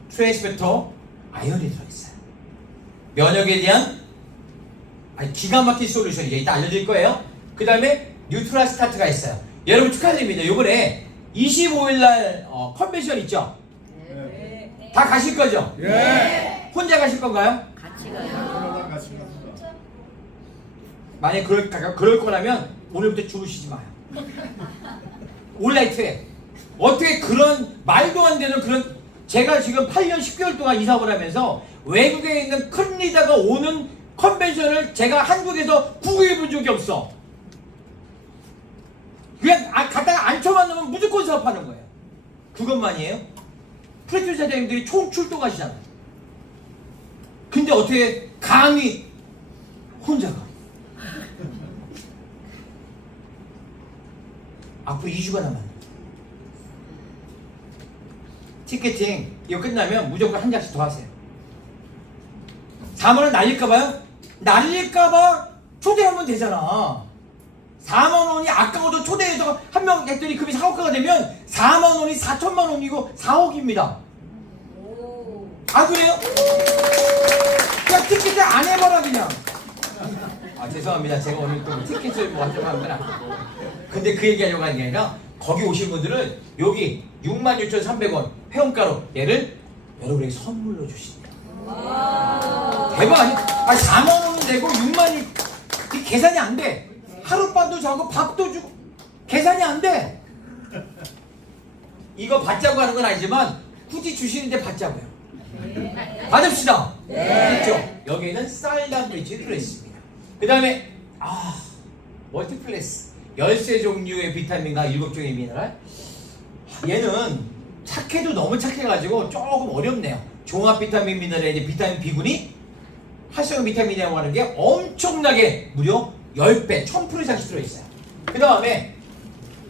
트랜스베터 아연이 들어있어요. 면역에 대한 기가 막힌 솔루션이죠. 이따 알려드릴 거예요. 그 다음에 뉴트럴 스타트가 있어요. 여러분 축하드립니다. 이번에 25일날 컨벤션 있죠? 네. 다 가실 거죠? 네. 혼자 가실 건가요? 같이 가요. 같이 갑니다. 만약에 그럴 거라면 오늘부터 주무시지 마요. 온라이트에 어떻게 그런 말도 안 되는 그런, 제가 지금 8년 10개월 동안 이사를 하면서 외국에 있는 큰 리더가 오는 컨벤션을 제가 한국에서 구경해 본 적이 없어. 그냥 갖다가 앉혀만 놓으면 무조건 사업하는 거예요. 그것만이에요? 프레스 사장님들이 총 출동하시잖아요. 근데 어떻게 감히 혼자 가? 앞으로 2주가 남았네. 티켓팅 이거 끝나면 무조건 한 장씩 더 하세요. 4만원 날릴까봐요? 날릴까봐 초대하면 되잖아. 4만원이 아까워도 초대해서 한 명 했더니 금이 4억가가 되면 4만원이 4천만원이고 4억입니다. 아 그래요? 그냥 티켓을 안 해봐라 그냥. 죄송합니다. 제가 오늘 또 티켓을 뭐 하려고 한 건 아니고. 근데 그 얘기하려고 하는 게 아니라 거기 오신 분들은 여기 66,300원 회원가로 얘를 여러분에게 선물로 주신대요. 대박 아니 4만원은 내고 6만 이 계산이 안 돼. 하룻밤도 자고 밥도 주고 계산이 안 돼. 이거 받자고 하는 건 아니지만 굳이 주시는데 받자고요. 받읍시다. 그렇죠? 여기에는 사일란 브릿지 들어있습니다. 그 다음에 멀티플레스 13종류의 비타민과 7종의 미네랄. 얘는 착해도 너무 착해가지고 조금 어렵네요. 종합 비타민 미네랄에 비타민 B군이 활성화 비타민이라고 하는 게 엄청나게 무려 10배, 1000% 이상씩 들어있어요. 그 다음에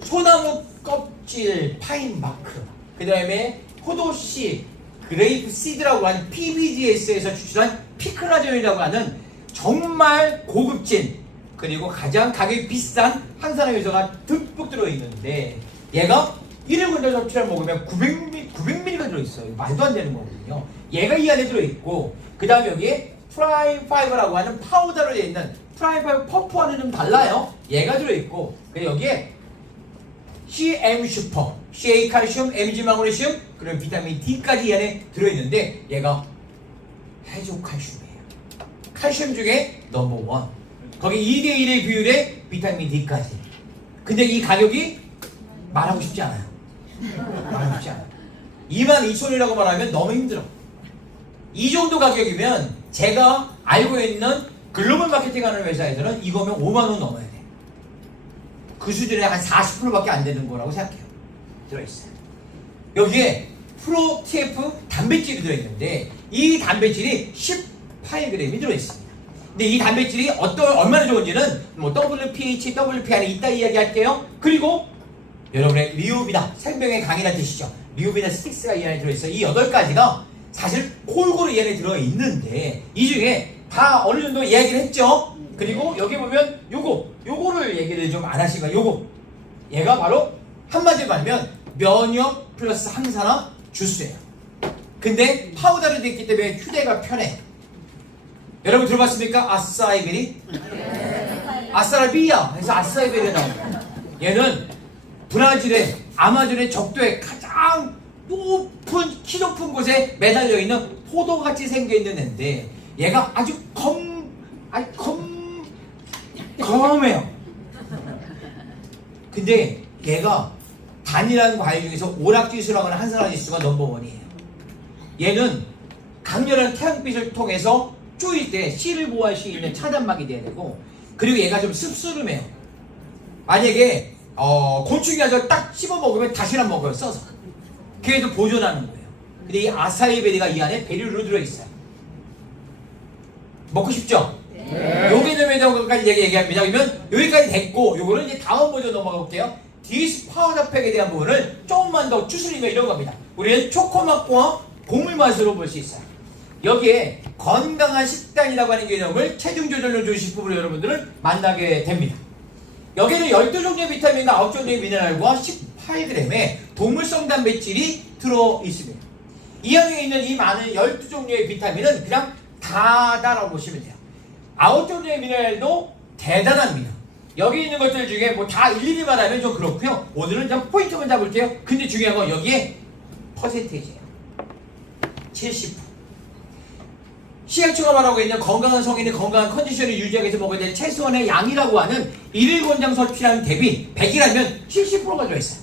소나무 껍질 파인마크, 그 다음에 포도씨, 그레이프 시드라고 하는 PBDS에서 추출한 피클라전이라고 하는 정말 고급진 그리고 가장 가격이 비싼 항산화 요소가 듬뿍 들어있는데 얘가 1일 섭취를 먹으면 900mg가 들어있어요. 말도 안 되는 거거든요. 얘가 이 안에 들어있고 그 다음에 여기에 프라임 파이버라고 하는 파우더로 되어 있는 프라임 파이버 퍼프와는 좀 달라요. 얘가 들어있고 그리고 여기에 CM 슈퍼, CA 칼슘, MG 마그네슘 그리고 비타민 D까지 이 안에 들어있는데 얘가 해조 칼슘이에요. 칼슘 중에 넘버원. 거기 2대1의 비율에 비타민 D까지. 근데 이 가격이 말하고 싶지 않아요. 말하고 싶지 않아요. 22,000원이라고 말하면 너무 힘들어. 이 정도 가격이면 제가 알고 있는 글로벌 마케팅 하는 회사에서는 이거면 5만원 넘어야 돼. 그 수준에 한 40%밖에 안 되는 거라고 생각해요. 들어있어요. 여기에 프로 TF 단백질이 들어있는데 이 단백질이 18g이 들어있습니다. 근데 이 단백질이 얼마나 좋은지는 뭐 WPH, WPR에 이따 이야기할게요. 그리고 여러분의 리오비나 생명의 강이라는 뜻이죠. 리오비나 스틱스가 이 안에 들어있어요. 이 8가지가 사실 골고루 이 안에 들어있는데 이 중에 다 어느 정도 이야기를 했죠. 그리고 여기 보면 요거를 얘기를 좀 안 하시면 얘가 바로 한마디로 말하면 면역 플러스 항산화 주스예요. 근데 파우더로 되어 있기 때문에 휴대가 편해. 여러분 들어봤습니까? 아사이베리? 아사라비아 해서 아사이베리 나옵니다. 얘는 브라질의 아마존의 적도에 가장 키 높은 곳에 매달려 있는 포도같이 생겨 있는 애인데 얘가 아주 검해요. 근데 얘가 단일한 과일 중에서 오락지수라고 하는 항산화지수가 넘버원이에요. 얘는 강렬한 태양빛을 통해서 쪼일 때 씨를 보호할 수 있는 차단막이 돼야 되고 그리고 얘가 좀 씁쓸해요. 만약에 곤충이 와서 딱 씹어 먹으면 다시는 먹어요, 써서. 그래서 보존하는 거예요. 근데 이 아사이베리가 이 안에 베리로 들어있어요. 먹고 싶죠? 네. 요 개념에 대한 것까지 얘기합니다. 그러면 여기까지 됐고, 요거는 이제 다음 버전 넘어가 볼게요. 디스 파우더 팩에 대한 부분을 조금만 더 추스리면 이런 겁니다. 우리는 초코맛과 곡물 맛으로 볼 수 있어요. 여기에 건강한 식단이라고 하는 개념을 체중 조절로 조식품으로 여러분들은 만나게 됩니다. 여기는 12종류의 비타민과 9종류의 미네랄과 18g의 동물성 단백질이 들어 있습니다. 이 안에 있는 이 많은 12종류의 비타민은 그냥 다다라고 보시면 돼요. 9종류의 미네랄도 대단합니다. 여기 있는 것들 중에 뭐 다 일일이 말하면 좀 그렇고요. 오늘은 좀 포인트만 잡을게요. 근데 중요한 건 여기에 퍼센테이지예요. 70%. CH가 말하고 있는 건강한 성인의 건강한 컨디션을 유지하기 위해서 먹어야 될 최소한의 양이라고 하는 일일 권장 섭취량 대비 100이라면 70%가 들어있어요.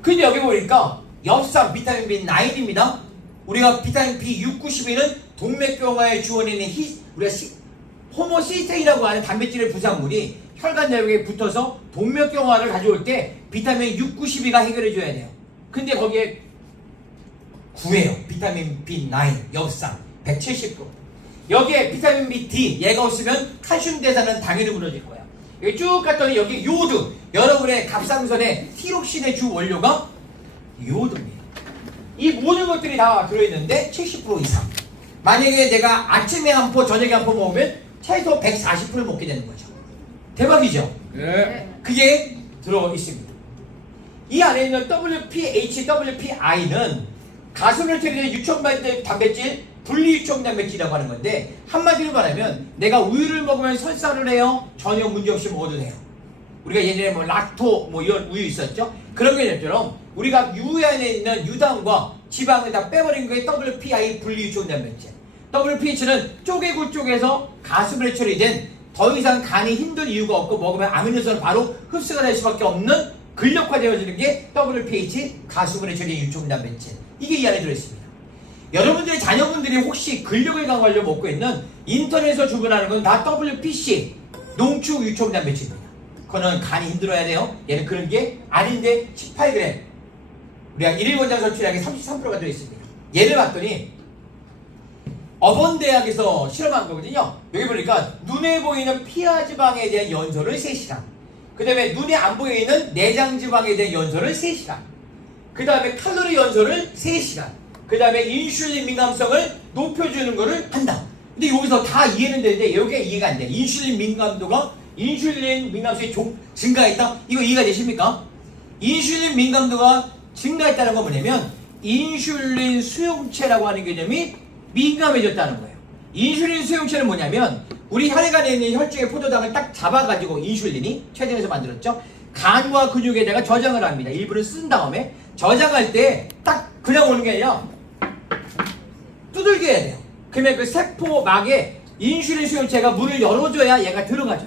근데 여기 보니까 엽산 비타민 B9입니다. 우리가 비타민 B6, 92는 동맥경화에 주원있는 호모시스테인이라고 하는 단백질의 부산물이 혈관 내벽에 붙어서 동맥경화를 가져올 때 비타민 6, 92가 해결해줘야 돼요. 근데 거기에 9예요. 비타민 B9, 엽산 170%. 여기에 비타민 B, D 얘가 없으면 칼슘 대사는 당연히 무너질 거야. 여기 쭉 갔더니 여기 요오드, 여러분의 갑상선의 티록신의 주 원료가 요오드입니다. 이 모든 것들이 다 들어있는데 70% 이상. 만약에 내가 아침에 한 포, 저녁에 한 포 먹으면 최소 140%를 먹게 되는 거죠. 대박이죠? 네. 그게 들어있습니다. 이 안에 있는 WPH, WPI는 가슴을 때리는 유청 단백질, 분리유청 단백질이라고 하는 건데, 한마디로 말하면 내가 우유를 먹으면 설사를 해요. 전혀 문제없이 먹어도 돼요. 우리가 예전에 뭐 락토 뭐 이런 우유 있었죠? 그런 개념처럼 우리가 유 안에 있는 유당과 지방을 다 빼버린 거에 WPI 분리유청 단백질. WPH는 쪼개고 쪼개서 가슴에 처리된 더 이상 간이 힘들 이유가 없고 먹으면 아미노산은 바로 흡수가 될 수밖에 없는 근력화되어지는 게 WPH 가수분해 처리 유청 단백질. 이게 이 안에 들어있습니다. 여러분들의 자녀분들이 혹시 근력을 강화하려고 먹고 있는 인터넷에서 주문하는 건 다 WPC 농축 유청 단백질입니다. 그거는 간이 힘들어야 돼요. 얘는 그런 게 아닌데 18g. 우리가 일일 권장 섭취량이 33%가 들어있습니다. 얘를 봤더니 어번대학에서 실험한 거거든요. 여기 보니까 눈에 보이는 피하지방에 대한 연소를 3시간, 그 다음에 눈에 안 보이는 내장지방에 대한 연소를 3시간, 그 다음에 칼로리 연소를 3시간, 그 다음에 인슐린 민감성을 높여주는 거를 한다. 근데 여기서 다 이해는 되는데 이게 이해가 안 돼. 인슐린 민감성이 증가했다? 이거 이해가 되십니까? 인슐린 민감도가 증가했다는 건 뭐냐면 인슐린 수용체라고 하는 개념이 민감해졌다는 거예요. 인슐린 수용체는 뭐냐면 우리 혈관에 있는 혈중의 포도당을 딱 잡아가지고 인슐린이 체중에서 만들었죠. 간과 근육에다가 저장을 합니다. 일부를 쓴 다음에 저장할 때 딱 그냥 오는 게 아니라 두들겨 해야 돼요. 그러면 그 세포막에 인슐린 수용체가 문을 열어줘야 얘가 들어가죠.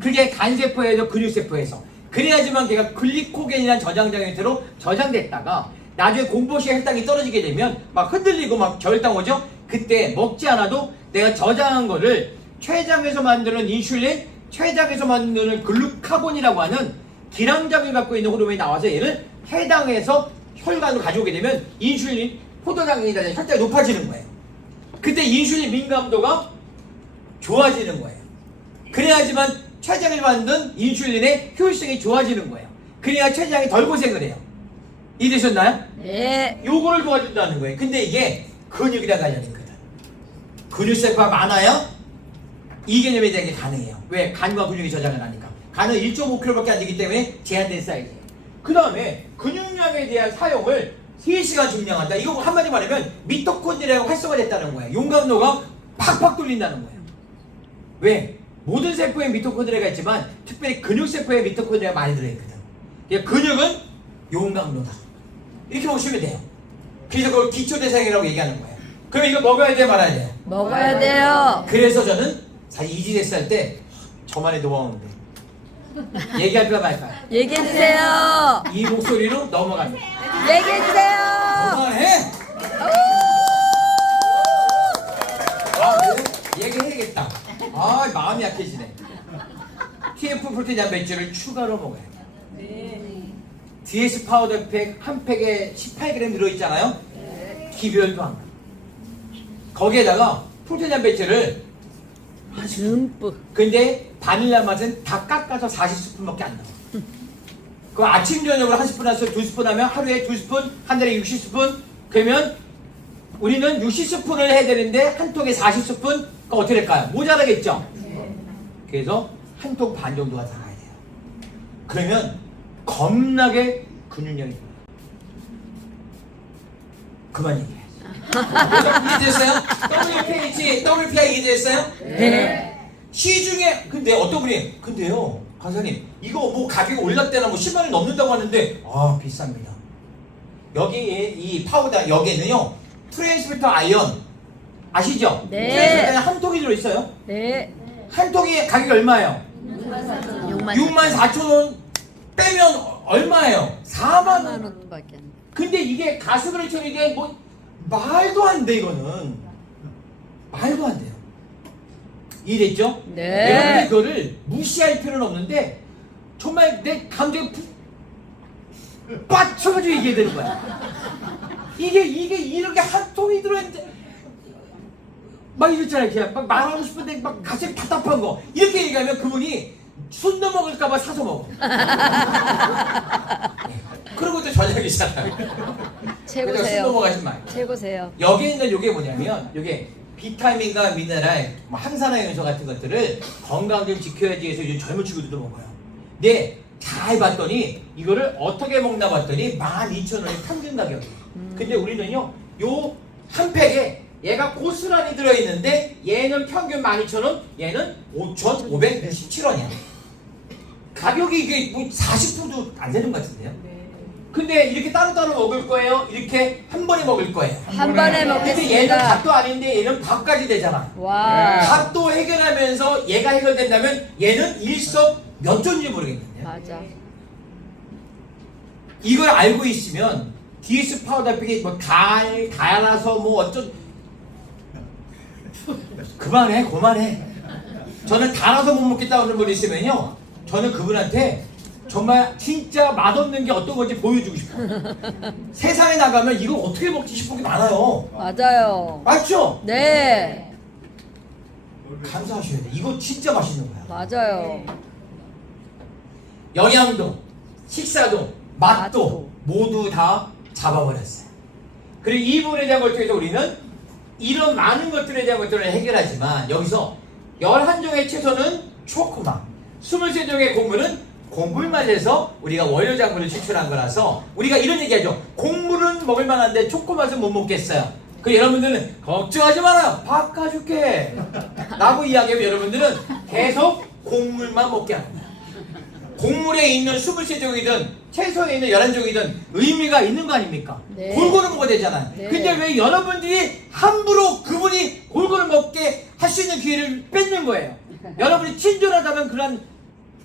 그게 간세포에서 근육세포에서. 그래야지만 걔가 글리코겐이라는 저장장 형태로 저장됐다가 나중에 공복시에 혈당이 떨어지게 되면 막 흔들리고 막 저혈당 오죠? 그때 먹지 않아도 내가 저장한 거를 췌장에서 만드는 인슐린, 췌장에서 만드는 글루카곤이라고 하는 기량장을 갖고 있는 호르몬이 나와서 얘를 해당해서 혈관으로 가져오게 되면 인슐린, 포도당이 혈당이 높아지는 거예요. 그때 인슐린 민감도가 좋아지는 거예요. 그래야지만 췌장을 만든 인슐린의 효율성이 좋아지는 거예요. 그래야 췌장이 덜 고생을 해요. 이해되셨나요? 네. 요거를 도와준다는 거예요. 근데 이게 근육이랑 관련이 있거든. 근육세포가 많아야 이 개념에 대한 게 가능해요. 왜? 간과 근육이 저장을 하니까. 간은 1.5kg밖에 안 되기 때문에 제한된 사이즈예요. 그 다음에 근육량에 대한 사용을 3시간 증량한다. 이거 한마디 말하면 미토콘드리아가 활성화됐다는 거예요. 용광로가 팍팍 돌린다는 거예요. 왜? 모든 세포에 미토콘드리아가 있지만 특별히 근육세포에 미토콘드리아가 많이 들어있거든. 그러니까 근육은 용광로다. 이렇게 보시면 돼요. 그래서 그걸 기초대사량이라고 얘기하는 거예요. 그럼 이거 먹어야 돼 말아야 돼요? 먹어야 돼요. 그래서 저는 사실 이지네스 할 때 저만의 노하우인데 얘기할까 말까? 얘기해주세요. 이 목소리로 넘어갑니다. 얘기해주세요. 그만해! 아, 그래? 얘기해야겠다. 아, 마음이 약해지네. TF 프로테인 단백질을 추가로 먹어야 돼요. 네. DS 파우더 팩 한 팩에 18g 들어있잖아요. 기별도 안 가요. 거기에다가 프로테인 단백질을 듬뿍. 근데 바닐라 맛은 다 깎아서 40스푼밖에 안 나와. 그 아침 저녁으로 한 스푼 해서 2스푼 하면 하루에 2스푼, 한 달에 60스푼. 그러면 우리는 60스푼을 해야 되는데 한 통에 40스푼. 그럼 어떻게 될까요? 모자라겠죠? 그래서 한 통 반 정도가 나가야 돼요. 그러면 겁나게 근육량이 들어요. 그만 얘기해. 이해됐어요? WPI 이해됐어요? 네. 시중에 근데 어떤 분이 근데요 강사님 이거 뭐 가격이 올랐대나 뭐 10만 원 넘는다고 하는데 아 비쌉니다. 여기 이 파우더 여기에는요 트랜스미터 아이언 아시죠? 네. 트랜스미터 한 통이 들어있어요. 네. 한 통이 가격이 얼마예요? 64,000원 빼면 얼마예요? 4만 원. 원밖에 안 돼. 근데 이게 가스그레 처리돼 뭐 말도 안 돼 이거는 말도 안 돼요. 이해됐죠? 네. 여러분이 그거를 무시할 필요는 없는데 정말 내 감정에 빠쳐가지고 얘기해야 되는 거야. 이게 이렇게 한 통이 들어있는데 막 이랬잖아요. 그냥 막 말하고 싶은데 막 가슴이 답답한 거 이렇게 얘기하면 그분이 순도 먹을까봐 사서 먹어. 그런 것도 저녁이잖아요. 최고세요. 순도 먹하지 말. 최고세요. 여기 있는 요게 뭐냐면 요게 비타민과 미네랄, 뭐 항산화 요소 같은 것들을 건강 좀 지켜야지 해서 요즘 젊은 친구들도 먹어요. 근데 잘 봤더니 이거를 어떻게 먹나 봤더니 12,000원이 평균 가격이에요. 근데 우리는요 요 한 팩에 얘가 고스란히 들어있는데 얘는 평균 12,000원, 얘는 5,567원이야. 가격이 이게 뭐 40%도 안 되는 것 같은데요? 근데 이렇게 따로따로 먹을 거예요? 이렇게 한 번에 먹을 거예요? 한 번에 근데 얘는 먹겠습니다. 밥도 아닌데 얘는 밥까지 되잖아. 와. 밥도 해결하면서 얘가 해결된다면 얘는 몇 존인지 모르겠는데 맞아. 이걸 알고 있으면 DS 파우더 팩이 뭐 달아서 뭐 어쩐 그만해. 저는 달아서 못 먹겠다 하는 분 있으면요 저는 그분한테 정말 진짜 맛없는 게 어떤 건지 보여주고 싶어요. 세상에 나가면 이거 어떻게 먹지 싶은 게 많아요. 맞아요. 맞죠? 네. 감사하셔야 돼. 이거 진짜 맛있는 거야. 맞아요. 영양도, 식사도, 맛도 맛도. 모두 다 잡아버렸어요. 그리고 이 부분에 대한 걸 통해서 우리는 이런 많은 것들에 대한 것들을 해결하지만 여기서 11종의 채소는 초코맛, 23종의 곡물은 곡물맛에서 우리가 원료작물을 추출한 거라서 우리가 이런 얘기하죠. 곡물은 먹을 만한데 초코맛은 못 먹겠어요. 그 여러분들은 걱정하지 말아요. 바꿔줄게 라고 이야기하면 여러분들은 계속 곡물만 먹게 하는 거야. 곡물에 있는 23종이든 채소에 있는 11종이든 의미가 있는 거 아닙니까? 네. 골고루 먹어야 되잖아요. 네. 근데 왜 여러분들이 함부로 그분이 골고루 먹게 할 수 있는 기회를 뺏는 거예요? 여러분이 친절하다면 그런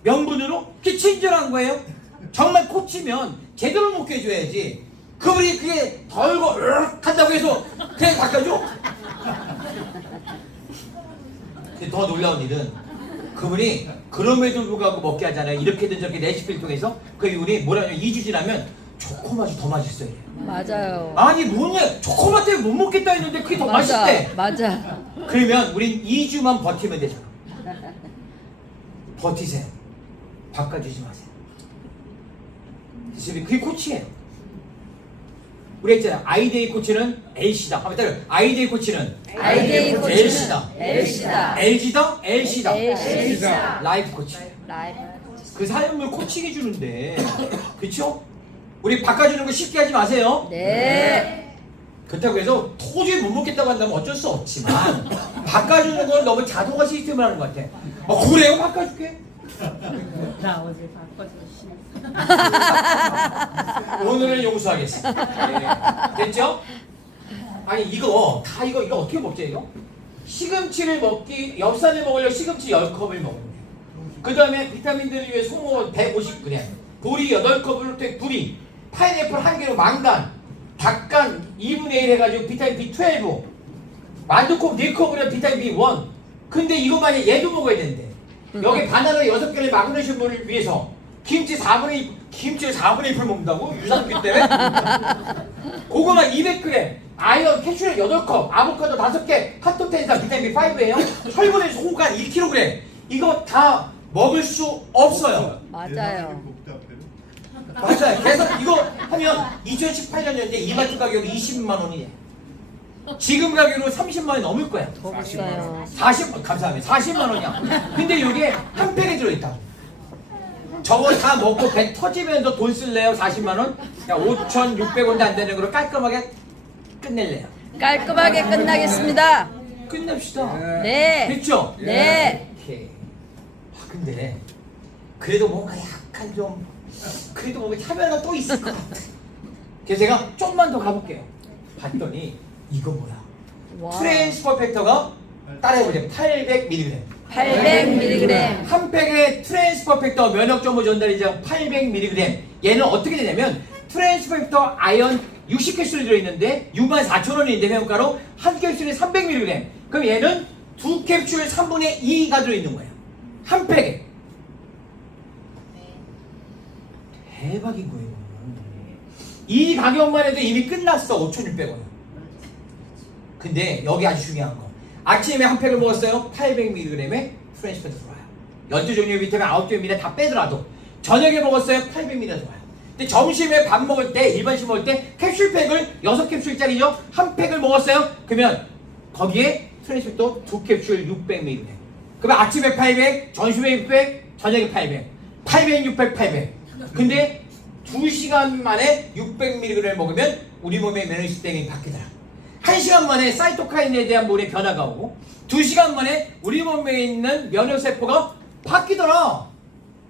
명분으로 그게 친절한 거예요? 정말 꽂히면 제대로 먹게 해줘야지. 그분이 그게 덜고 한다고 해서 그냥 바꿔줘? 근데 더 놀라운 일은 그분이 그럼에도 불구하고 먹게 하잖아요. 이렇게든 저렇게 레시피를 통해서 그 이분이 뭐라냐면 2주 지나면 초코맛이 더 맛있어요. 맞아요. 아니 뭐냐 초코맛 때문에 못 먹겠다 했는데 그게 더 맞아. 맛있대. 맞아. 그러면 우린 2주만 버티면 되잖아. 버티세요. 바꿔주지 마세요. 그게 코치예요. 우리 했잖아. 아이데이 코치는 L씨다. 한번 따라. 아이데이 코치는 아이데이 코치는 L씨다. L씨다. LG다? L씨다. L씨다. 라이프 코치. 라이프. 그 사람을 코칭해 주는데 그쵸? 우리 바꿔주는 거 쉽게 하지 마세요. 네. 그렇다고 해서 도저히 못 먹겠다고 한다면 어쩔 수 없지만 바꿔주는 건 너무 자동화 시스템을 하는 것 같아. 그래요? 바꿔줄게. 나 어제 바꿔줬어. 오늘은 용서하겠습니다. 네. 됐죠? 아니 이거 어떻게 먹지 이거? 시금치를 먹기 엽산을 먹으려면 시금치 10컵을 먹으면 돼. 그 다음에 비타민들을 위해 송어 150g, 보리 8컵을 부리, 파인애플 1개로 망간, 닭간 2분의 1 해가지고 비타민 B12, 만두콩 4컵으로 비타민 B1. 근데 이거 만약 얘도 먹어야 된대. 여기 바나나 6개를 막으신 분을 위해서 김치를 4분의 1을 먹는다고? 유산균 때문에? 고구마 200g, 아이언 캡슐 8컵, 아보카도 5개, 카토텐산 비타민 B5예요. 철분의 소간 1kg. 이거 다 먹을 수 없어요. 맞아요. 맞아요. 그래서 이거 하면 2018년이었는데 이마트 가격이 20만 원이에요. 지금 가격으로 30만 원이 넘을 거야. 더 비싸요. 40, 감사합니다. 40만 원이야. 근데 이게 한 팩에 들어있다. 저거 다 먹고 배 터지면서 돈 쓸래요? 40만 원? 야, 5,600원도 안 되는 거로 깔끔하게 끝낼래요. 깔끔하게 끝나겠습니다. 끝냅시다. 네. 됐죠? 네. 오케이. 근데 그래도 뭔가 약간 좀 그래도 뭔가 차별화가 또 있을 것 같아. 그래서 제가 좀만 더 가볼게요. 봤더니 이거 뭐야? 와. 트랜스퍼 팩터가 따라해보세요. 800mg. 800mg. 한 팩의 트랜스퍼 팩터 면역 정보 전달이자 800mg. 얘는 어떻게 되냐면 트랜스퍼 팩터 아연 60캡슐이 들어있는데 64,000원인데 회원가로 한 캡슐에 300mg. 그럼 얘는 두 캡슐 3분의 2가 들어있는 거예요. 한 팩에. 대박인 거예요. 이 가격만 해도 이미 끝났어. 5,600원. 근데 여기 아주 중요한 거. 아침에 한 팩을 먹었어요. 800mg의 프렌치 팩터 좋아요. 12종류의 비타민 9종류입니다. 다 빼더라도 저녁에 먹었어요. 800mg 좋아요. 근데 점심에 밥 먹을 때 일반식 먹을 때 캡슐팩을 6캡슐짜리죠. 한 팩을 먹었어요. 그러면 거기에 프렌치 팩터 2캡슐 600mg. 그러면 아침에 800, 점심에 600, 저녁에 800. 800, 600, 800. 근데 2시간 만에 600mg를 먹으면 우리 몸의 면역 시스템이 바뀌더라. 1시간 만에 사이토카인에 대한 몸의 변화가 오고 2시간 만에 우리 몸에 있는 면역세포가 바뀌더라.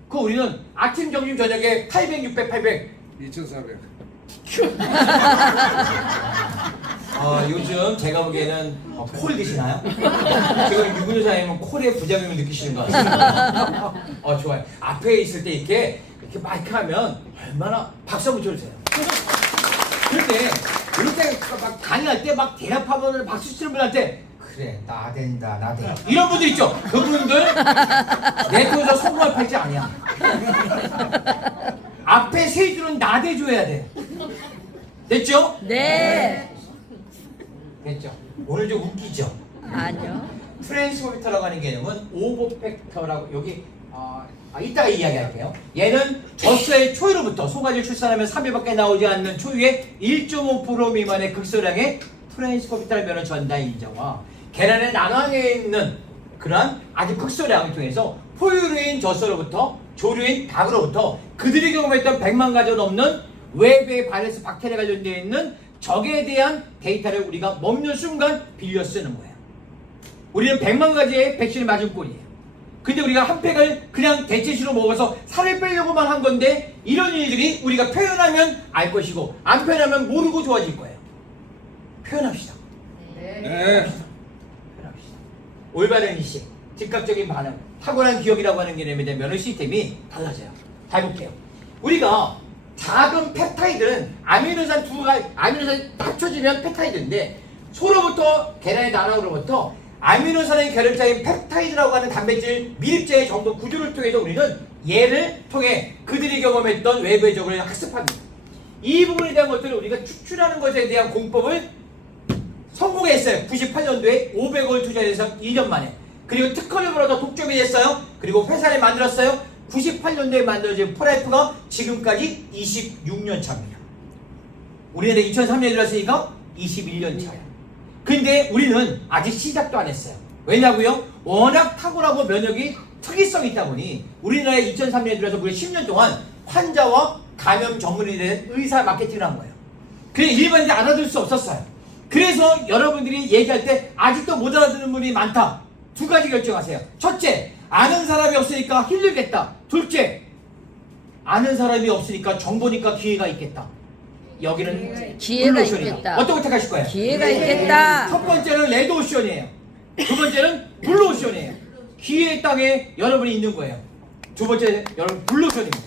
그 우리는 아침, 점심, 저녁에 800, 600, 800 2,400. 요즘 제가 보기에는 콜 드시나요? 지금 유근효사님은 콜의 부작용을 느끼시는 것 같아요. 좋아요. 앞에 있을 때 이렇게 마이크 하면 얼마나 박수 한번 쳐주세요. 그런데 이렇게 막 강의할 때 막 대답하면 박수 치는 분한테 그래 나댄다 나대 이런 분들 있죠. 그분들 네트워크에서 성공할 팔찌 아니야. 앞에 세 줄은 나대줘야 돼. 됐죠? 네. 됐죠? 오늘 좀 웃기죠? 아니요. 트랜스포비터라고 하는 개념은 오버팩터라고 여기 이따가 이야기할게요. 얘는 젖소의 초유로부터 소가지를 출산하면 3일밖에 나오지 않는 초유의 1.5% 미만의 극소량의 트랜스포비탈 면허 전달 인자와 계란의 난황에 있는 그러한 아주 극소량을 통해서 포유류인 젖소로부터 조류인 닭으로부터 그들이 경험했던 100만 가지 넘는 외부의 바이러스 박테리아 관련되어 있는 적에 대한 데이터를 우리가 먹는 순간 빌려 쓰는 거예요. 우리는 100만 가지의 백신을 맞은 꼴이에요. 근데 우리가 한 팩을 그냥 대체시로 먹어서 살을 빼려고만 한 건데 이런 일들이 우리가 표현하면 알 것이고 안 표현하면 모르고 좋아질 거예요. 표현합시다. 네. 표현합시다. 올바른 인식, 즉각적인 반응, 탁월한 기억이라고 하는 개념에 대한 면역 시스템이 달라져요. 다 해볼게요. 우리가 작은 펩타이드는 아미노산 두 가지, 아미노산이 합쳐지면 펩타이드인데 소로부터 계란의 난황으로부터 아미노산의 결합체인 펩타이드라고 하는 단백질 밀입체의 정도 구조를 통해서 우리는 얘를 통해 그들이 경험했던 외부의 적을 학습합니다. 이 부분에 대한 것들을 우리가 추출하는 것에 대한 공법을 성공했어요. 98년도에 500억을 투자해서 2년 만에. 그리고 특허를 벌어서 독점이 됐어요. 그리고 회사를 만들었어요. 98년도에 만들어진 포라이프가 지금까지 26년 차입니다. 우리는 2003년에 들어왔으니까 21년 차예요. 근데 우리는 아직 시작도 안 했어요. 왜냐고요? 워낙 탁월하고 면역이 특이성이 있다 보니 우리나라에 2003년에 들어서 무려 10년 동안 환자와 감염 전문에 대한 의사 마케팅을 한 거예요. 그래서 일반인들이 알아들 수 없었어요. 그래서 여러분들이 얘기할 때 아직도 못 알아듣는 분이 많다. 두 가지 결정하세요. 첫째, 아는 사람이 없으니까 힘들겠다. 둘째, 아는 사람이 없으니까 정보니까 기회가 있겠다. 여기는 기회가 블루오션이에요. 있겠다. 어떤 거 택하실 거예요? 기회가 있겠다. 첫 번째는 레드오션이에요. 두 번째는 블루오션이에요. 기회의 땅에 여러분이 있는 거예요. 두 번째 여러분 블루오션입니다.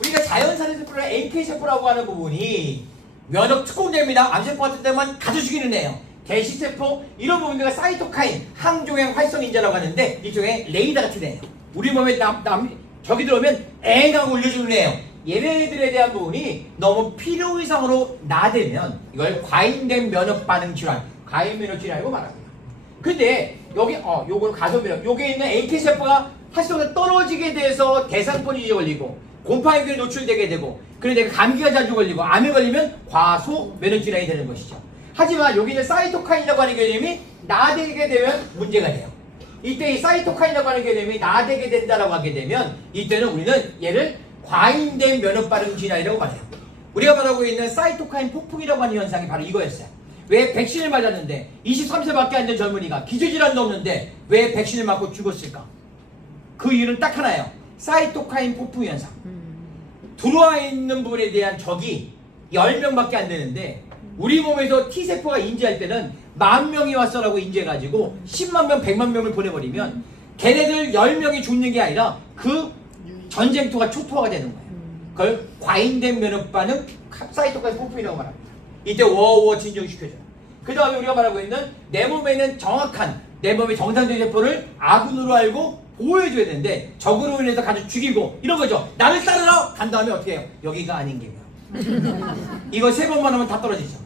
우리가 자연산에서 NK세포라고 하는 부분이 면역 특공대입니다. 암세포 같은 데만 가져 죽이는 애예요. 개시세포 이런 부분들과 사이토카인, 항종양 활성인자라고 하는데 일종의 레이더 같은 애예요. 우리 몸에 저기 들어오면 앵하고 울려주는 애예요. 얘네들에 대한 부분이 너무 필요 이상으로 나대면 이걸 과잉된 면역 반응 질환, 과잉 면역 질환이라고 말합니다. 근데 여기 요거는 가속 면역, 여기에 있는 NK 세포가 활성도가 떨어지게 돼서 대상포진이 걸리고 곰팡이균에 노출되게 되고 그런데 감기가 자주 걸리고 암에 걸리면 과소 면역 질환이 되는 것이죠. 하지만 여기 있는 사이토카인이라고 하는 개념이 나대게 되면 문제가 돼요. 이때 이 사이토카인이라고 하는 개념이 나대게 된다라고 하게 되면 이때는 우리는 얘를 과잉된 면역 반응 질환이라고 말해요. 우리가 말하고 있는 사이토카인 폭풍이라고 하는 현상이 바로 이거였어요. 왜 백신을 맞았는데 23세밖에 안 된 젊은이가 기저질환도 없는데 왜 백신을 맞고 죽었을까? 그 이유는 딱 하나예요. 사이토카인 폭풍 현상. 들어와 있는 부분에 대한 적이 10명밖에 안 되는데 우리 몸에서 T세포가 인지할 때는 10,000명이 왔어라고 인지해가지고 10만 명, 100만 명을 보내버리면 걔네들 10명이 죽는 게 아니라 그 전쟁터가 초토화가 되는 거예요. 그걸 과잉된 면역 반응 사이토카인 폭풍이라고 말합니다. 이때 워워 진정시켜줘요. 그 다음에 우리가 말하고 있는 내 몸에 있는 정확한 내 몸의 정상적인 세포를 아군으로 알고 보호해줘야 되는데 적으로 인해서 가서 죽이고 이런 거죠. 나를 따르라! 간 다음에 어떻게 해요? 여기가 아닌 게요. 이거 3번만 하면 다 떨어지죠.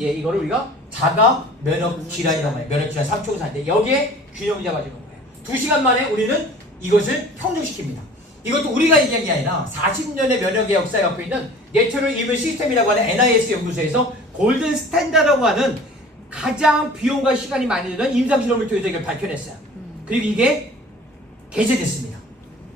예, 이거를 우리가 자가 면역 질환이라고 해요. 면역 질환 3초사인데 여기에 균형 잡아주는 거예요. 2시간 만에 우리는 이것을 평정시킵니다. 이것도 우리가 얘기한 게 아니라 40년의 면역의 역사에 갖고 있는 내추럴 이뮤 시스템이라고 하는 NIS 연구소에서 골든 스탠다라고 하는 가장 비용과 시간이 많이 드는 임상실험을 통해서 이걸 밝혀냈어요. 그리고 이게 게재됐습니다.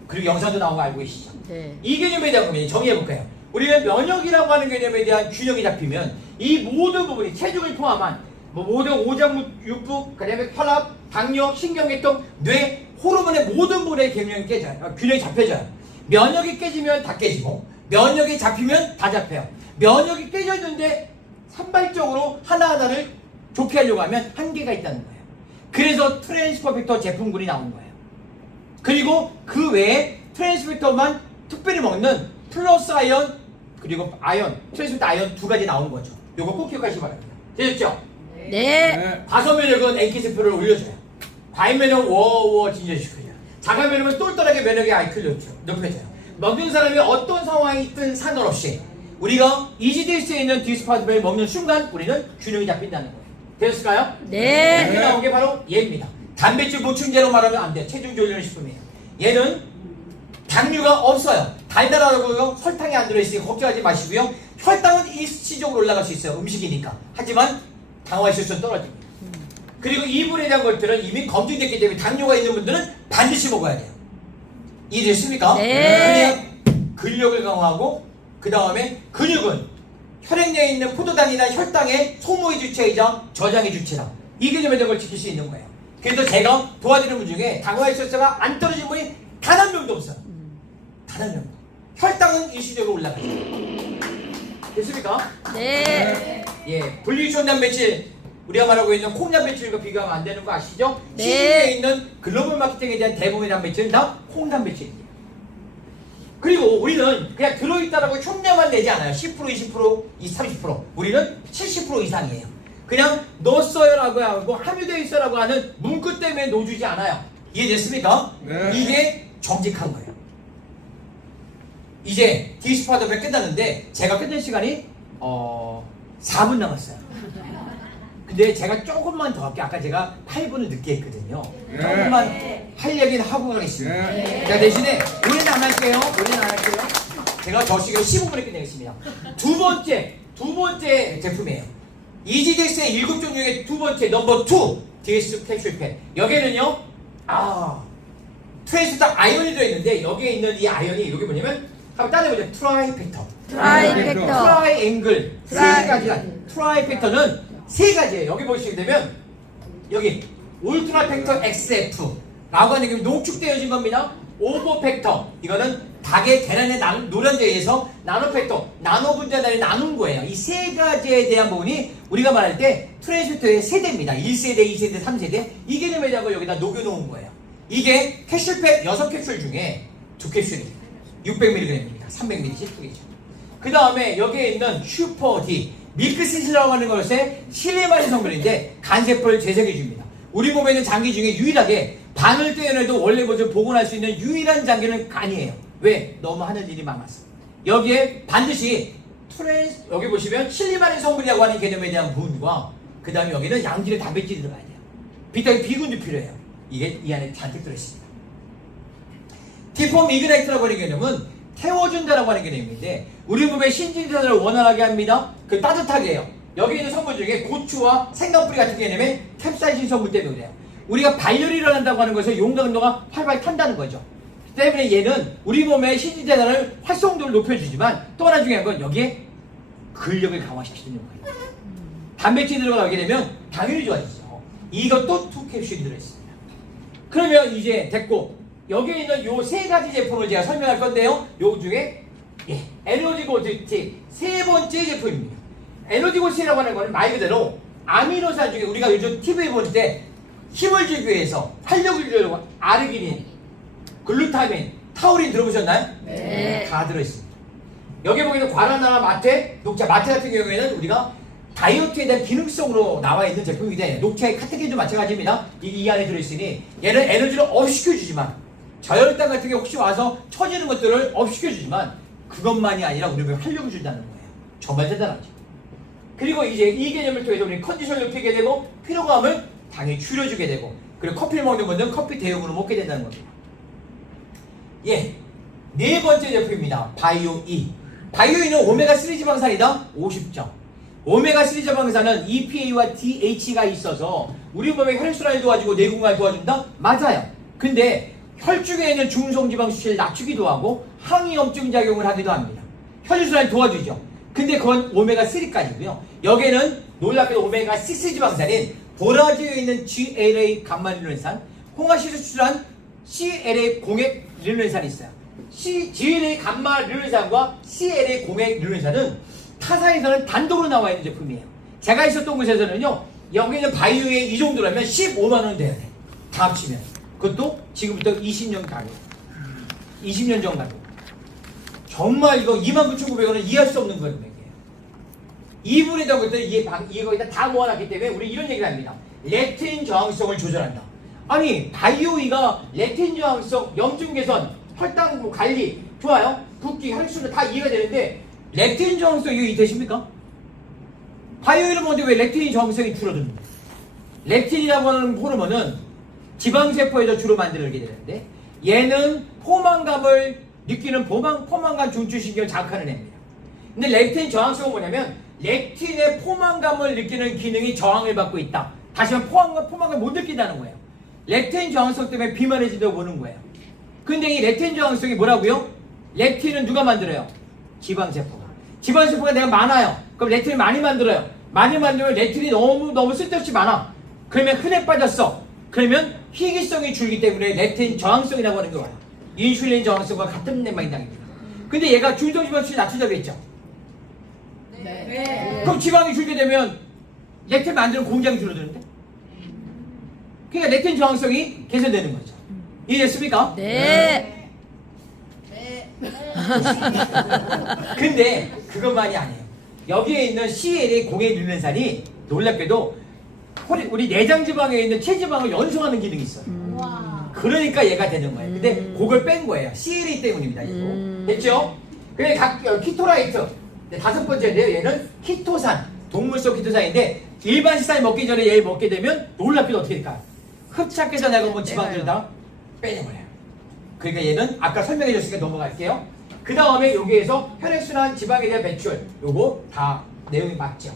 그리고 영상도 나온 거 알고 계시죠? 네. 이 개념에 대한 고민 정리해볼까요? 우리는 면역이라고 하는 개념에 대한 균형이 잡히면 이 모든 부분이 체중을 포함한 모든 오장육부, 그다음에 혈압, 당뇨, 신경계통, 뇌, 호르몬의 모든 부분의 균형이 잡혀져요. 면역이 깨지면 다 깨지고 면역이 잡히면 다 잡혀요. 면역이 깨져 있는데 산발적으로 하나하나를 좋게 하려고 하면 한계가 있다는 거예요. 그래서 트랜스퍼펙터 제품군이 나온 거예요. 그리고 그 외에 트랜스퍼펙터만 특별히 먹는 플러스 아이언 그리고 아이언, 트랜스퍼펙터 아이언 2가지 나온 거죠. 요거 꼭 기억하시기 바랍니다. 되셨죠? 네. 과소면역은 NK세포를 올려줘요. 과잉면역 워워 진전시켜줘요. 자가면역은 똘똘하게 면역의 IQ를 높여줘요. 먹는 사람이 어떤 상황이 있든 상관없이 우리가 이지데이스에 있는 디스파드를 먹는 순간 우리는 균형이 잡힌다는 거예요. 되셨을까요? 네. 이렇게 나온 게 바로 얘입니다. 단백질 보충제로 말하면 안 돼. 체중 조절 식품이에요. 얘는 당류가 없어요. 달달하고요. 설탕이 안 들어있으니 걱정하지 마시고요. 혈당은 일시적으로 올라갈 수 있어요. 음식이니까. 하지만 당화의 수준은 떨어집니다. 그리고 이분에 대한 것들은 이미 검증됐기 때문에 당뇨가 있는 분들은 반드시 먹어야 돼요. 이해됐습니까? 네. 근력을 강화하고 그 다음에 근육은 혈액 내에 있는 포도당이나 혈당의 소모의 주체이자 저장의 주체다. 이 개념에 대한 걸 지킬 수 있는 거예요. 그래서 제가 도와드리는 분 중에 당화의 수치가 안 떨어진 분이 단 한 명도 없어요. 단 한 명도. 혈당은 일시적으로 올라가죠. 됐습니까? 네. 예, 분리유청 단백질 우리가 말하고 있는 콩 단백질과 비교하면 안 되는 거 아시죠? 네. 시중에 있는 글로벌 마케팅에 대한 대부분의 단백질은 다 콩 단백질입니다. 그리고 우리는 그냥 들어있다라고 흉내만 내지 않아요. 10%, 20%, 30%. 우리는 70% 이상이에요. 그냥 넣었어요라고 하고 함유되어 있어라고 하는 문구 때문에 넣어주지 않아요. 이해됐습니까? 네. 이게 정직한 거예요. 이제 디스파더가 끝났는데 제가 끝낸 시간이 4분 남았어요. 근데 제가 조금만 더 할게요. 아까 제가 8분을 늦게 했거든요. 네. 조금만 할 얘기는 하고 가겠습니다. 네. 자, 대신에 올해는 안 할게요. 올해는 안 할게요. 제가 저 시간 15분에 끝내겠습니다. 두 번째 제품이에요. 이지덱스의 7종 중에 두 번째 넘버 2 DS 캡슐팩. 여기에는요 트랜스퍼 아이언이 들어있는데 여기에 있는 이 아이언이 여기 뭐냐면 한번 따라해보죠. 트라이팩터, 트라이팩터. 트라이앵글 세 트라이- 가지가 트라이팩터는 세 가지예요. 여기 보시게 되면 여기 울트라팩터 XF라고 하는 게 농축되어진 겁니다. 오버팩터 이거는 닭의 계란의 노란자에 의해서 나노팩터 나노 분자단이 나눈 거예요. 이 세 가지에 대한 부분이 우리가 말할 때 트랜스팩터의 세대입니다. 1세대, 2세대, 3세대 이 개념에 대한 걸 여기다 녹여놓은 거예요. 이게 캡슐팩 6캡슐 중에 2캡슐입니다. 600mg입니다. 300mg 12개죠. 그 다음에 여기에 있는 슈퍼 D 밀크시스라고 하는 것에 실리마린 성분인데 간세포를 재생해 줍니다. 우리 몸에 있는 장기 중에 유일하게 반을 떼어내도 원래 모습을 복원할 수 있는 유일한 장기는 간이에요. 왜? 너무 하는 일이 많아서. 여기에 반드시 여기 보시면 실리마린 성분이라고 하는 개념에 대한 부분과 그 다음에 여기는 양질의 단백질이 들어가야 돼요. 비타민 B군도 필요해요. 이게 이 안에 잔뜩 들어있습니다. T4 이그나이트라고 하는 개념은 태워준다라고 하는 개념인데 우리 몸의 신진대사를 원활하게 합니다. 그 따뜻하게 해요. 여기 있는 성분 중에 고추와 생강뿌리 같은 개념의 캡사이신 성분 때문에 그래요. 우리가 발열이 일어난다고 하는 것은 용광로가 활발 탄다는 거죠. 때문에 얘는 우리 몸의 신진대사를 활성도를 높여주지만 또 하나 중요한 건 여기에 근력을 강화시키는 거예요. 단백질이 들어가게 되면 당연히 좋아지죠. 이것도 2캡슐이 들어있습니다. 그러면 이제 됐고 여기에 있는 요 세 가지 제품을 제가 설명할 건데요. 요 중에 에너지고스틱 세 번째 제품입니다. 에너지고스틱이라고 하는 거는 말 그대로 아미노산 중에 우리가 요즘 TV에 볼 때 힘을 주기 위해서 활력을 주려고 아르기닌, 글루타민, 타우린 들어보셨나요? 네. 다 들어있습니다. 여기 보기에는 과란나나 마테, 녹차, 마테 같은 경우에는 우리가 다이어트에 대한 기능성으로 나와 있는 제품인데 녹차의 카테킨도 마찬가지입니다. 이게 이 안에 들어있으니 얘는 에너지를 업시켜주지만 저혈당 같은 게 혹시 와서 처지는 것들을 업시켜주지만 그것만이 아니라 우리 몸에 활력을 준다는 거예요. 정말 대단하죠. 그리고 이제 이 개념을 통해서 우리 컨디션을 높이게 되고 피로감을 당연히 줄여주게 되고 그리고 커피를 먹는 분들은 커피 대용으로 먹게 된다는 겁니다. 네 번째 제품입니다. 바이오-E. 바이오-E는 오메가3 지방산이다 50점. 오메가3 지방산은 EPA와 DH가 있어서 우리 몸의 혈액순환을 도와주고 내공을 도와준다? 맞아요. 근데 혈중에 있는 중성지방 수치를 낮추기도 하고 항이염증 작용을 하기도 합니다. 혈액순환을 도와주죠. 근데 그건 오메가3까지고요. 여기에는 놀랍게도 오메가6 지방산인 보라지에 있는 GLA 감마리노렌산, 홍화시를 추출한 CLA 공액 리노렌산이 있어요. GLA 감마리노렌산과 CLA 공액 리노렌산은 타사에서는 단독으로 나와 있는 제품이에요. 제가 있었던 곳에서는요, 여기는 바이오에 이 정도라면 15만원 돼야 돼. 다 합치면. 그것도 지금부터 20년 가격. 20년 전 가격. 정말 이거 29,900원은 이해할 수 없는 금액이에요. 이분에다 그때 이거에다 다 모아놨기 때문에 우리 이런 얘기를 합니다. 렙틴 저항성을 조절한다. 아니, 바이오이가 렙틴 저항성, 염증 개선, 혈당 관리, 좋아요. 붓기, 혈액순환 다 이해가 되는데 렙틴 저항성 이거 이해되십니까? 바이오이를 먹는데 왜 렙틴 저항성이 줄어듭니까? 렙틴이라고 하는 호르몬은 지방세포에서 주로 만들어지게 되는데 얘는 포만감을 느끼는 포만감 중추신경을 자극하는 애입니다. 근데 렙틴 저항성은 뭐냐면 렙틴의 포만감을 느끼는 기능이 저항을 받고 있다. 다시 말하면 포만감을 못 느낀다는 거예요. 렙틴 저항성 때문에 비만해진다고 보는 거예요. 근데 이 렙틴 저항성이 뭐라고요? 렙틴은 누가 만들어요? 지방세포가. 지방세포가 내가 많아요. 그럼 렙틴을 많이 만들어요. 많이 만들면 렙틴이 너무 쓸데없이 많아. 그러면 흔해 빠졌어. 그러면 희귀성이 줄기 때문에 렙틴 저항성이라고 하는 거예요. 인슐린 저항성과 같은 맥락입니다. 근데 얘가 중성지방 수치 낮추자고 했죠. 네. 그럼 지방이 줄게 되면 렙틴 만드는 공장이 줄어드는데? 그러니까 렙틴 저항성이 개선되는 거죠. 이해됐습니까? 네. 근데 그것만이 아니에요. 여기에 있는 CLA 공해 릴렌산이 놀랍게도 우리 내장 지방에 있는 체지방을 연소하는 기능이 있어요. 그러니까 얘가 되는 거예요. 근데 그걸 뺀 거예요. CLA 때문입니다. 이거. 됐죠? 그래 키토라이트. 다섯 번째인데요. 얘는 키토산. 동물성 키토산인데 일반 식사를 먹기 전에 얘를 먹게 되면 놀랍게도 어떻게 될까요? 흡착해서 내가 뭐 지방들을 다 빼내버려요. 그러니까 얘는 아까 설명해 줬으니까 넘어갈게요. 그 다음에 여기에서 혈액순환 지방에 대한 배출. 요거 다 내용이 맞죠.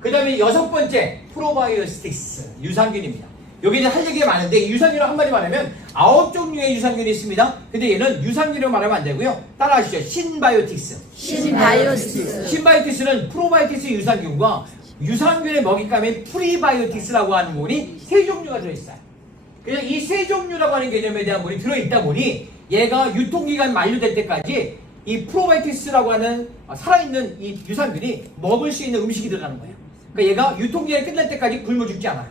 그 다음에 여섯 번째 프로바이오틱스 유산균입니다. 여기는 할 얘기가 많은데 이 유산균을 한마디 말하면 9종류의 유산균이 있습니다. 근데 얘는 유산균이라고 말하면 안 되고요. 따라하시죠. 신바이오틱스. 신바이오틱스는 프로바이오틱스 유산균과 유산균의 먹잇감인 프리바이오틱스라고 하는 부분이 세 종류가 들어있어요. 그래서 이 세 종류라고 하는 개념에 대한 부분이 들어있다 보니 얘가 유통기간 만료될 때까지 이 프로바이오틱스라고 하는 살아있는 이 유산균이 먹을 수 있는 음식이 들어가는 거예요. 그러니까 얘가 유통기간이 끝날 때까지 굶어 죽지 않아요.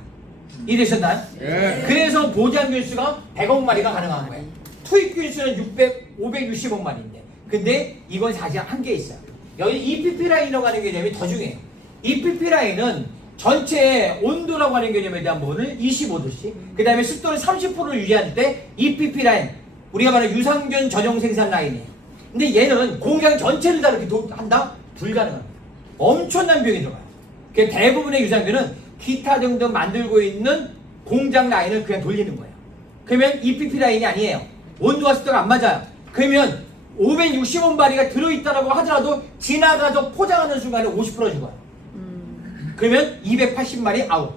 이해되셨나요? 네. 그래서 보장균 수가 100억 마리가 가능한 거예요. 투입균 수는 560억 마리인데 근데 이건 사실 한계 있어요. 여기 EPP 라인이라고 하는 개념이 더 중요해요. EPP 라인은 전체 온도라고 하는 개념에 대한 부분을 25도씩, 그 다음에 습도를 30%를 유지할 때 EPP 라인, 우리가 말하는 유산균 전용 생산 라인이에요. 근데 얘는 공장 전체를 다 이렇게 한다? 불가능합니다. 엄청난 비용이 들어가요. 그 대부분의 유산균은 기타 등등 만들고 있는 공장 라인을 그냥 돌리는 거예요. 그러면 EPP 라인이 아니에요. 온도와 습도가 안 맞아요. 그러면 560원바리가 들어있다라고 하더라도 지나가서 포장하는 순간에 50% 죽어요. 그러면 280마리 아웃.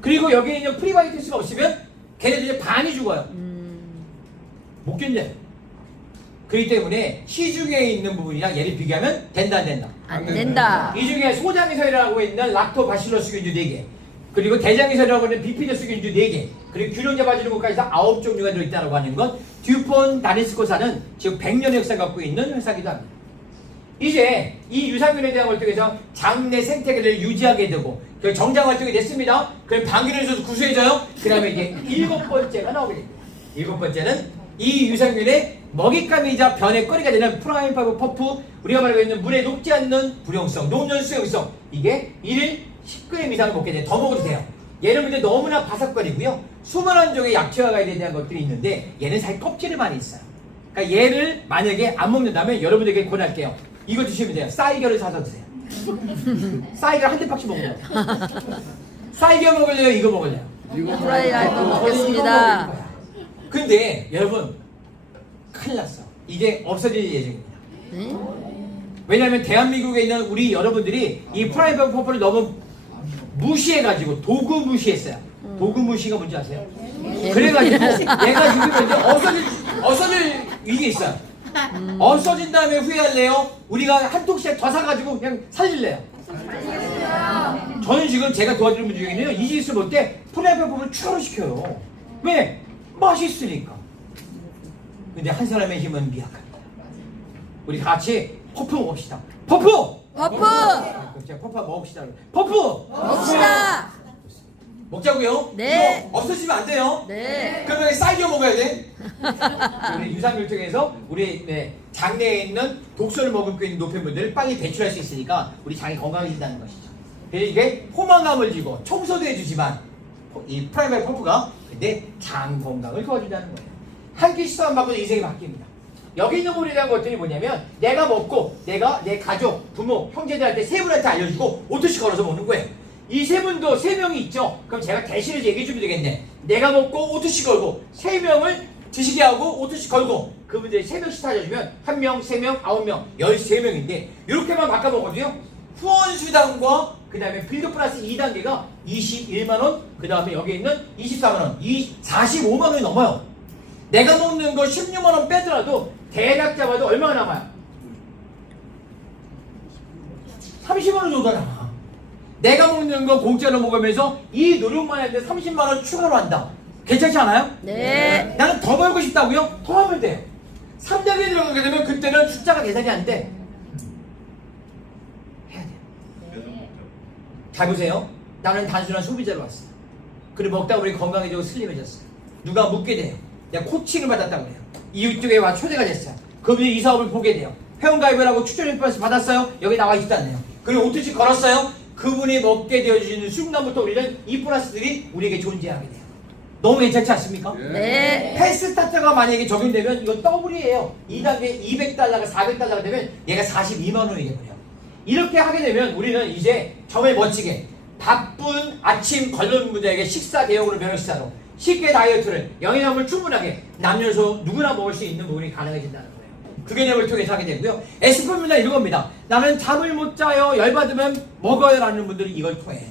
그리고 여기에 있는 프리바이오티스가 없으면 걔네들 이제 반이 죽어요. 못 견뎌요. 그렇기 때문에 시중에 있는 부분이랑 얘를 비교하면 된다 안 된다? 안 된다. 이 중에 소장에서라고 있는 락토바실러스균주 4개, 그리고 대장에서라고 있는 비피더스균주 4개, 그리고 균형제 바지르고까지 해서 9종류가 들어있다고 하는 건 듀폰 다니스코사는 지금 100년의 역사를 갖고 있는 회사이기도 합니다. 이제 이 유산균에 대한 걸 통해서 장내 생태계를 유지하게 되고 정장 활동이 됐습니다. 그럼 방귀를 구수해져요. 그 다음에 이제 7번째가 나오게 됩니다. 7번째는 이 유산균의 먹잇감이자 변의 거리가 되는 프라임파이브 퍼프, 우리가 말하고 있는 물에 녹지 않는 불용성, 노면 수용성, 이게 1일 10g 이상을 먹게 돼요. 더 먹어도 돼요. 얘는 근데 너무나 바삭거리고요. 수많은 종의 약효와 가이드에 대한 것들이 있는데 얘는 사실 껍질을 많이 있어요. 그러니까 얘를 만약에 안 먹는다면 여러분들에게 권할게요. 이거 드시면 돼요. 싸이겨를 사서 드세요. 싸이겨 한 대박씩 먹어요. 싸이겨 먹을래요? 이거 먹을래요? 프라이라이브 저는 이거 먹겠습니다. 먹을 거야. 근데 여러분 큰일 났어. 이게 없어질 예정입니다. 왜냐하면 대한민국에 있는 우리 여러분들이 이 프라이빗 퍼플을 너무 무시해가지고 도구 무시했어요. 도구 무시가 뭔지 아세요? 그래가지고 얘가 지금 이제 없어질 위기에 있어요. 없어진 다음에 후회할래요? 우리가 한 통씩 더 사가지고 그냥 살릴래요? 저는 지금 제가 도와드리는 분 중에는요, 이지스 볼 때 프라이빗 퍼플을 추가로 시켜요. 왜? 맛있으니까. 근데 한 사람의 힘은 미약합니다. 우리 다 같이 퍼프 먹읍시다. 퍼프! 퍼프 제가 퍼프 먹읍시다. 퍼프! 먹읍시다. 먹자고요? 네. 이거 없어지면 안 돼요? 네. 그러면 싸이겨 먹어야 돼? 우리 유산균통에서 우리 장내에 있는 독소를 머금고 있는 노폐물들을 빨리 배출할 수 있으니까 우리 장이 건강해진다는 것이죠. 그래서 이게 포만감을 주고 청소도 해주지만 이 프라이빗 퍼프가 근데 장 건강을 도와준다는 거예요. 한 끼 식사만 바꿔도 인생이 바뀝니다. 여기 있는 물에 대한 것들이 뭐냐면 내가 먹고 내가 내 가족, 부모, 형제들한테 세 분한테 알려주고 5토씩 걸어서 먹는 거예요. 이 세 분도 3명이 있죠. 그럼 제가 대신해서 얘기해주면 되겠네. 내가 먹고 5토씩 걸고 3명을 드시게 하고 5토씩 걸고 그분들이 3명씩 타줘주면 1명, 3명, 9명, 13명인데 이렇게만 바꿔 먹어도요. 후원수당과 그 다음에 빌드 플러스 2단계가 21만원, 그 다음에 여기 있는 24만원, 45만원이 넘어요. 내가 먹는 거 16만원 빼더라도 대략 잡아도 얼마가 남아요? 30만원 정도 남아. 내가 먹는 거 공짜로 먹으면서 이 노력만 했는데 30만원 추가로 한다. 괜찮지 않아요? 네. 나는 더 벌고 싶다고요? 더 하면 돼요. 3단계 들어가게 되면 그때는 숫자가 계산이 안 돼. 해야 돼요. 잘 보세요. 나는 단순한 소비자로 왔어요. 그리고 먹다 보니 건강해지고 슬림해졌어요. 누가 묻게 돼요. 내가 코칭을 받았다고 해요. 이쪽에 와 초대가 됐어요. 그분이 이 사업을 보게 돼요. 회원가입을 하고 추천 리퍼런스 받았어요. 여기 나와 있지 않네요. 그리고 5토씩 걸었어요. 그분이 먹게 되어주시는 순간부터 우리는 이 플러스들이 우리에게 존재하게 돼요. 너무 괜찮지 않습니까? 네. 패스타트가 만약에 적용되면 이거 더블이에요. 2단계 200달러가 400달러가 되면 얘가 42만원이 돼버려요. 이렇게 하게 되면 우리는 이제 정말 멋지게 바쁜 아침 걸른 분들에게 식사 대용으로 면역 식사로 쉽게 다이어트를 영양을 충분하게 남녀노소 누구나 먹을 수 있는 부분이 가능해진다는 거예요. 그 개념을 통해서 하게 되고요. 에스프입니다. 이겁니다. 나는 잠을 못 자요. 열받으면 먹어요. 라는 분들이 이걸 통해야 돼요.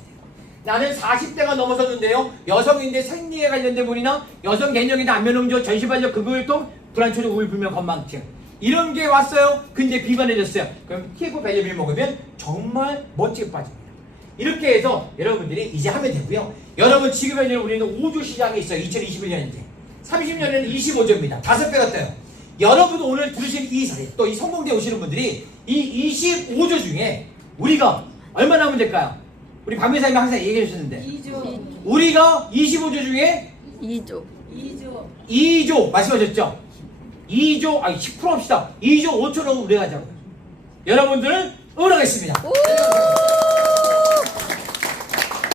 나는 40대가 넘어섰는데요. 여성인데 생리에 관련된 분이나 여성 개념이나 안면홍조, 전시발력, 극우혈통, 불안초조, 우울불면, 건망증 이런 게 왔어요. 근데 비만해졌어요. 그럼 TF 밸류빌 먹으면 정말 멋지게 빠집니다. 이렇게 해서 여러분들이 이제 하면 되고요. 여러분 지금 현재 우리는 5조 시장에 있어요. 2021년인데 30년에는 25조입니다. 5배가 떠요. 여러분 오늘 들으신 이 자리 또 이 성공대 오시는 분들이 이 25조 중에 우리가 얼마 남으면 될까요? 우리 박 매사님이 항상 얘기해 주셨는데 2조. 우리가 25조 중에 2조. 2조 말씀하셨죠? 2조 아니 10% 합시다. 2조 5천억 우리가 하자고요. 여러분들은 응원하겠습니다.